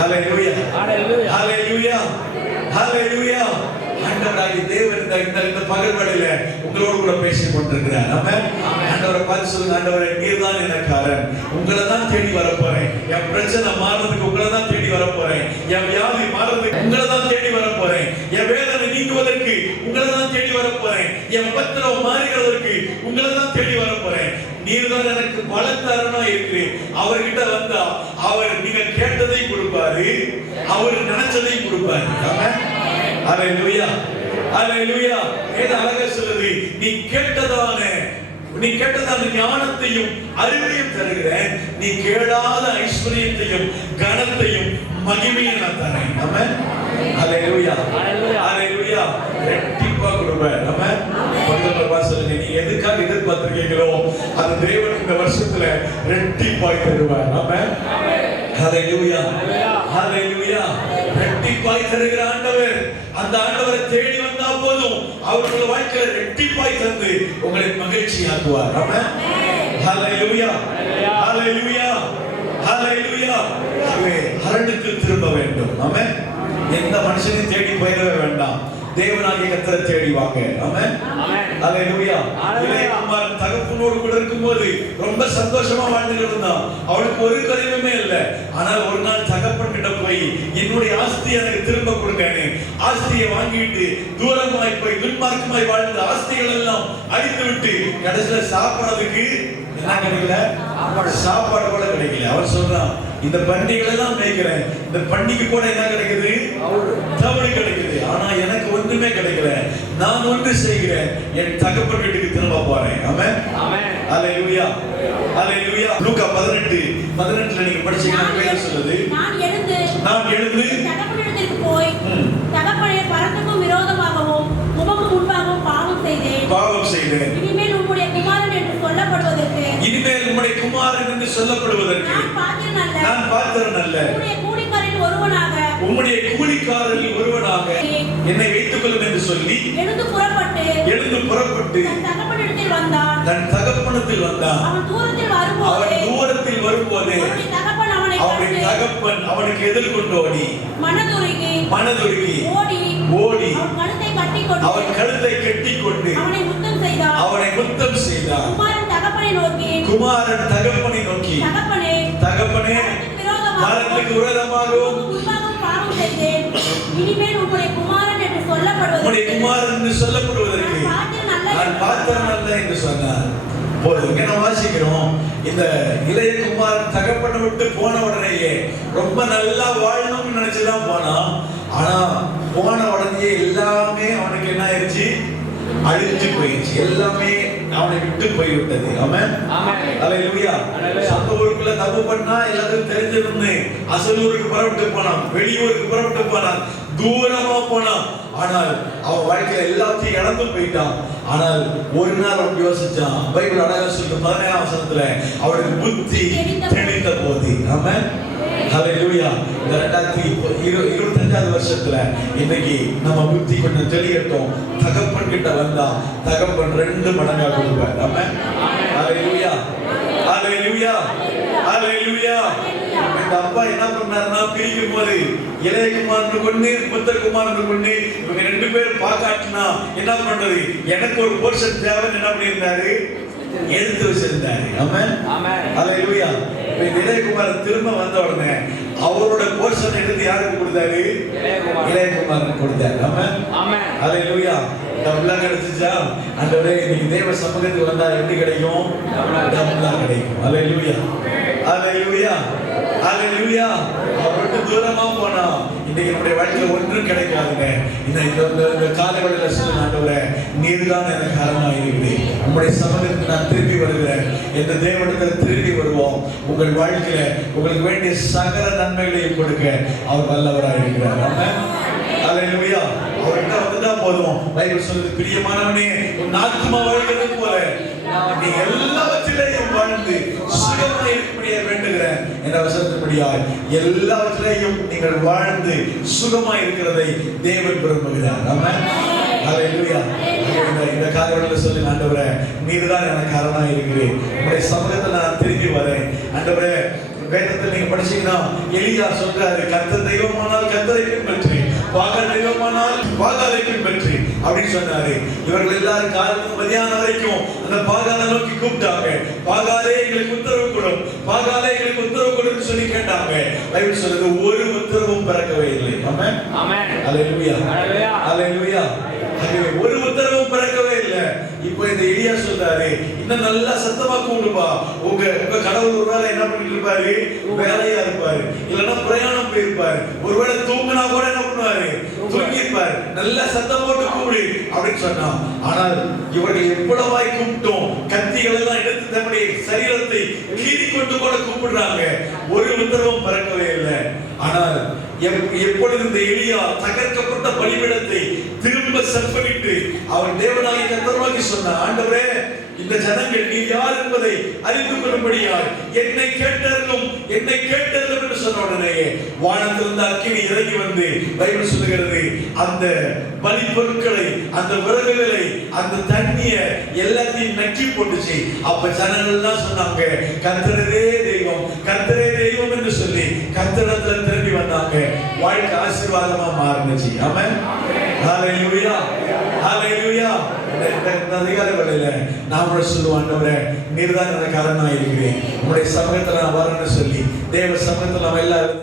ஹல்லேலூயா. ஹல்லேலூயா. ஹல்லேலூயா. ஆண்டவராகிய தேவன் இந்த பகல் வேளையில உங்களோடு கூட பேசிக் கொண்டிருக்கிறார். ஆமென். ஆண்டவரை பார்த்து சொல்லுங்க, ஆண்டவரே நீர் தான் எனக்காரன், உங்களை தான் தேடி வரப்போறேன். என் பிரச்சனை மாறுறதுக்கு உங்களை தான் தேடி வரப்போறேன். என் வியாதி மாறுறதுக்கு உங்களை தான் தேடி வரப்போறேன். என் வேதனை நீங்குவதற்கு உங்களை தான் தேடி வரப்போறேன். என் பத்திரம் மாறுகிறதற்கு உங்களை தான் தேடி வரப்போறேன். நீர் தான் எனக்கு பலத்தாரனா இருக்கு. அவர்கிட்ட வந்தா அவர் நீங்க கேட்டதை கொடுப்பாரு, அவர் நினைச்சதை கொடுப்பாரு. ஆமென். அல்லேலூயா. அல்லேலூயா. ஏதோ அழகா சொல்லுது, நீ கேட்டதான ஞானத்தையும் அறிவையும் தருகிறேன், நீ கேளாத ஐஸ்வரியத்தையும் கனத்தையும் மகிமையும் நான் தரேன். ஆமென். அல்லேலூயா. அல்லேலூயா. ரெட்டிப்பா கொடுப்பேன். ஆமென். பக்கத்துல சொல்லுங்க, நீ எதுக்காக எதிர்பார்த்திருக்கீங்களோ அது தேவன் இந்த வருஷத்துல ரெட்டிப்பாய் தருவார். ஆமென். அல்லேலூயா. அல்லேலூயா. ரெட்டிப்பாய் தருகிற ஆண்டவர், அந்த ஆண்டவரை தேடி வந்தா போதும் அவர்கள் வாழ்க்கையில ரெட்டிப்பாய் தந்து உங்களை மகிழ்ச்சியாக்குவார். ஆமென். ஹல்லேலூயா. ஹல்லேலூயா. ஹல்லேலூயா. அரணுக்கு திரும்ப வேண்டும். ஆமென். எந்த மனுஷனையும் தேடி போயிடவே வேண்டாம், தேவனாகிய கர்த்தரை தேடி வாங்க. ஆமென். அல்லேலூயா. இளையகுமாரன் தகப்பனோடு கூட இருக்கும்போது ரொம்ப சந்தோஷமா வாழ்ந்துட்டு இருந்தான். அவனுக்கு ஒரு குறைவுமே இல்லை. ஆனால் ஒரு நாள் தகப்பன் கிட்ட போய், என்னுடைய ஆஸ்தி எனக்கு திரும்ப கொடுங்க, ஆஸ்தியை வாங்கிட்டு தூரமாய் போய் துன்மார்க்கமாய் வாழ்ந்த ஆஸ்திகள் எல்லாம் அழித்து விட்டு கடைசியில சாப்பிடறதுக்கு என்ன கிடைக்கல, சாப்பாடு கூட கிடைக்கல. அவர் சொல்றான், இந்த பண்டிகை எல்லாம் மேய்க்கிறேன், இந்த பண்டிகை கூட என்ன கிடைக்குது, தவிடு கிடைக்குது. ஆனா எனக்கு ஒன்றுமே கிடைக்கல. நான் ஒன்று செய்கிறேன், என் தகப்பன் வீட்டுக்கு திரும்ப போறேன். ஆமென். அல்லேலூயா. அல்லேலூயா. லூக்கா 18:18 நீங்க படிச்சீங்கன்னா வேதம் சொல்லுது, நான் எழுந்து தகப்பனிடத்திற்கு போய், தகப்பனே, பரத்துக்கும் விரோதமாகவும் உமக்கு முன்பாகவும் பாவம் செய்தேன். இனிமேல் உம்முடைய குமாரன் என்று சொல்லப்படுவதற்கு நான் பாத்திரன் அல்ல. உம்முடைய கூலிக்காரரில் ஒருவனாக என்னை வைத்துக் கொள்ளும் என்று சொல்லி எழுந்து புறப்பட்டு தன் தகப்பனிடத்தில் வந்தான். அவன் தூரத்தில் வரும்போது அவனுடைய தகப்பன் அவனுக்கு எதிர்கொண்டு மனதுருகி ஓடி அவன் கழுத்தை கட்டிக்கொண்டு அவனை முத்தம் செய்தான். குமாரன் தகப்பனை நோக்கி, தகப்பனே, மரத்துக்கு விரோதமாகவும் உம்முடைய குமாரன் என்று சொல்லப்படுவதற்கு நான் பாத்திரன் அல்ல என்று சொன்னார். என்ன வாசிக்கிறோம், இந்த இளையகுமாரன் தகப்பனை விட்டு போன உடனேயே ரொம்ப நல்லா வாழணும்னு நினைச்சுதான் போனான். ஆனா போன உடனே எல்லாமே அவனுக்கு என்ன ஆயிடுச்சு, அழிஞ்சு போயிடுச்சு. எல்லாமே அவனை விட்டு போய்விட்டது. ஆமென். அல்லேலூயா. சொந்த ஊருக்குள்ள தப்பு பண்ணா எல்லாத்துக்கும் தெரிஞ்சிருந்து அசலூருக்கு புறப்பட்டு போனான், வெளியூருக்கு புறப்பட்டு போனான், தூரமா போனான். ஆனால் அவன் வாழ்க்கையில எல்லாத்தையும் இழந்து போயிட்டான். ஆனால் ஒரு நாள் அவன் யோசிச்சான். பைபிள் அழகா சொல்லுது 17ஆம் வசனத்துல அவனுக்கு புத்தி தெளிந்த போது. ஆமென். ஹalleluya. இந்த 2025வது வருஷத்துல இன்னைக்கு நம்ம புத்தி கொஞ்சம் தெளியட்டும். தகப்பன் கிட்ட வந்தா தகப்பன் 2 மடங்கா கொடுப்பார். ஆமென். ஹalleluya. ஹalleluya. ஹalleluya. இந்த அப்பா என்ன பண்ணாருன்னா பிரிக்கும் போது இளையகுமாரனு கொண்டு புத்தகுமாரனு கொண்டு இவங்க 2 பேரும் பாக்காட்டினா என்ன பண்றது, எனக்கு ஒரு போர்ஷன் தேவைன்னு என்ன பண்ணியிருந்தாரு, எடுத்து வச்சிருந்தாரு. ஆமென். ஹalleluya. இந்த இளையகுமாரன் திரும்ப வந்த உடனே அவரோட போர்ஷன் எடுத்து யாருக்கு கொடுத்தாரு, இளையகுமாரனுக்கு கொடுத்தாரு. ஆமென். ஹalleluya. டபுளா கிடைச்சுச்சா? ஆண்டவரே இன்னைக்கு தேவ சமூகத்துக்கு வந்தா எப்படி கிடைக்கும், டபுளா கிடைக்கும். ஹalleluya. ஹalleluya. ஹalleluya. அவருக்கு தூரமா போனா இன்னைக்கு நம்முடைய வாழ்க்கையில ஒன்றும் கிடைக்காதுங்க. இந்த காலவெளியில சொல்லுங்க, ஆண்டவரே நீர்தான் எனக்கு காரணமாக இருக்கிறேன், உங்களுடைய சமூகத்துக்கு நான் திரும்பி வருகிறேன், இந்த தேவனிடத்தில் திரும்பி வருவோம். உங்கள் வாழ்க்கையில உங்களுக்கு வேண்டிய சகல நன்மைகளையும் கொடுக்க அவர் வல்லவராக இருக்கிறார். ஆமென். ஹalleluya. அவர்கிட்ட வந்துட்டா போதும். பைபிள் சொல்லுது, பிரியமானவனே உன் ஆத்துமா வாழ்கிறது போல நீ எல்லாவற்றிலையும் வாழ்ந்து சுகமாக இருக்கும்படியா வேண்டுகிறேன் என்ற வசனத்தின்படியாய் எல்லாவற்றிலையும் நீங்கள் வாழ்ந்து சுகமாக இருக்கிறதை தேவன் விரும்புகிறார். ஆமென். ஹalleluya. இந்த காரியங்களை சொல்லுங்க, ஆண்டவரே நீர்தான் எனக்கு காரணமாக இருக்கிறேன், உங்களுடைய சமூகத்தில் நான் திரும்பி வரேன். ஆண்டவரே வேதத்தில் நீங்க படிச்சீங்கன்னா எலியா சொல்றாரு, கர்த்தர் தெய்வமானால் கர்த்தரை பின்பற்றி, பாகால் தெய்வமானால் பாகாலை பின்பற்றி அப்படின்னு சொன்னாரு. இவர்கள் எல்லாரும் காலையில மதியானம் வரைக்கும் அந்த பாகாலை நோக்கி கூப்பிட்டாங்க. பாகாலே எங்களுக்கு உத்தரவு கொடும், பாகாலே எங்களுக்கு உத்தரவு கொடுன்னு சொல்லி கேட்டாங்க. பைபிள் சொல்லுது ஒரு உத்தரவும் பிறக்கவே இல்லை. ஆமென். ஹalleluya. ஹalleluya. ஒரு உத்தரவும் பிறக்கவே இல்லை. இப்போ இந்த எலியா சொல்றாரு, இன்னும் நல்லா சத்தமா கூப்பிடுப்பா. உங்க கடவுள் ஒருவேளை என்ன பண்ணிட்டு இருப்பாரு, வேலையா இருப்பாரு, இல்லைன்னா பிரயாணம் போயிருப்பாரு, ஒருவேளை தூங்கினா கூட என்ன பண்ணுவாரு, தூங்கி இருப்பாரு, நல்லா சத்தம் போட்டு கூப்பிடு அப்படின்னு சொன்னா. ஆனால் இவர்கள் எவ்வளவாய் கூப்பிட்டோம், கத்திகள் எல்லாம் எடுத்து தம்முடைய சரீரத்தை கீறி கொண்டு கூட கூப்பிடுறாங்க. ஒரு உத்தரவும் பிறக்கவே இல்லை. ஆனால் எப்பொழுது இந்த எலியா தகர்க்கப்பட்ட பலிபீடத்தை திரும்ப செப்பனிட்டு அவன் தேவனாகிய கர்த்தரை நோக்கி சொன்னான், ஆண்டவரே இந்த ஜனங்கள் நீ யார் என்பதை அறிந்து கொள்ளும்படியாய் என்னை கேட்டருளும் என்று சொன்ன உடனே வானத்திலிருந்து அக்கினி இறங்கி வந்து பைபிள் சொல்லுகிறது, அந்த பலி பொருட்களை, அந்த விறகுகளை, அந்த தண்ணிய எல்லாத்தையும் நக்கி போட்டுச்சு. அப்ப ஜனங்கள் எல்லாம் சொன்னாங்க, கர்த்தரே தெய்வம், கர்த்தரே தெய்வம் என்று சொல்லி கர்த்தரிடத்துல திரும்பி வந்தாங்க. வாழ்க்கை ஆசீர்வாதமா மாறுச்சு. ஆமென். ஹalleluya. ஹalleluya. இந்த அதிகார வேளையில நாம சொல்லுவோம், ஆண்டவரே நீர்தான் எனக்கு காரணமாக இருக்கிறேன், உங்களுடைய சமூகத்துல நான் வரணும்னு சொல்லி தேவ சமூகத்துல நம்ம எல்லாரும்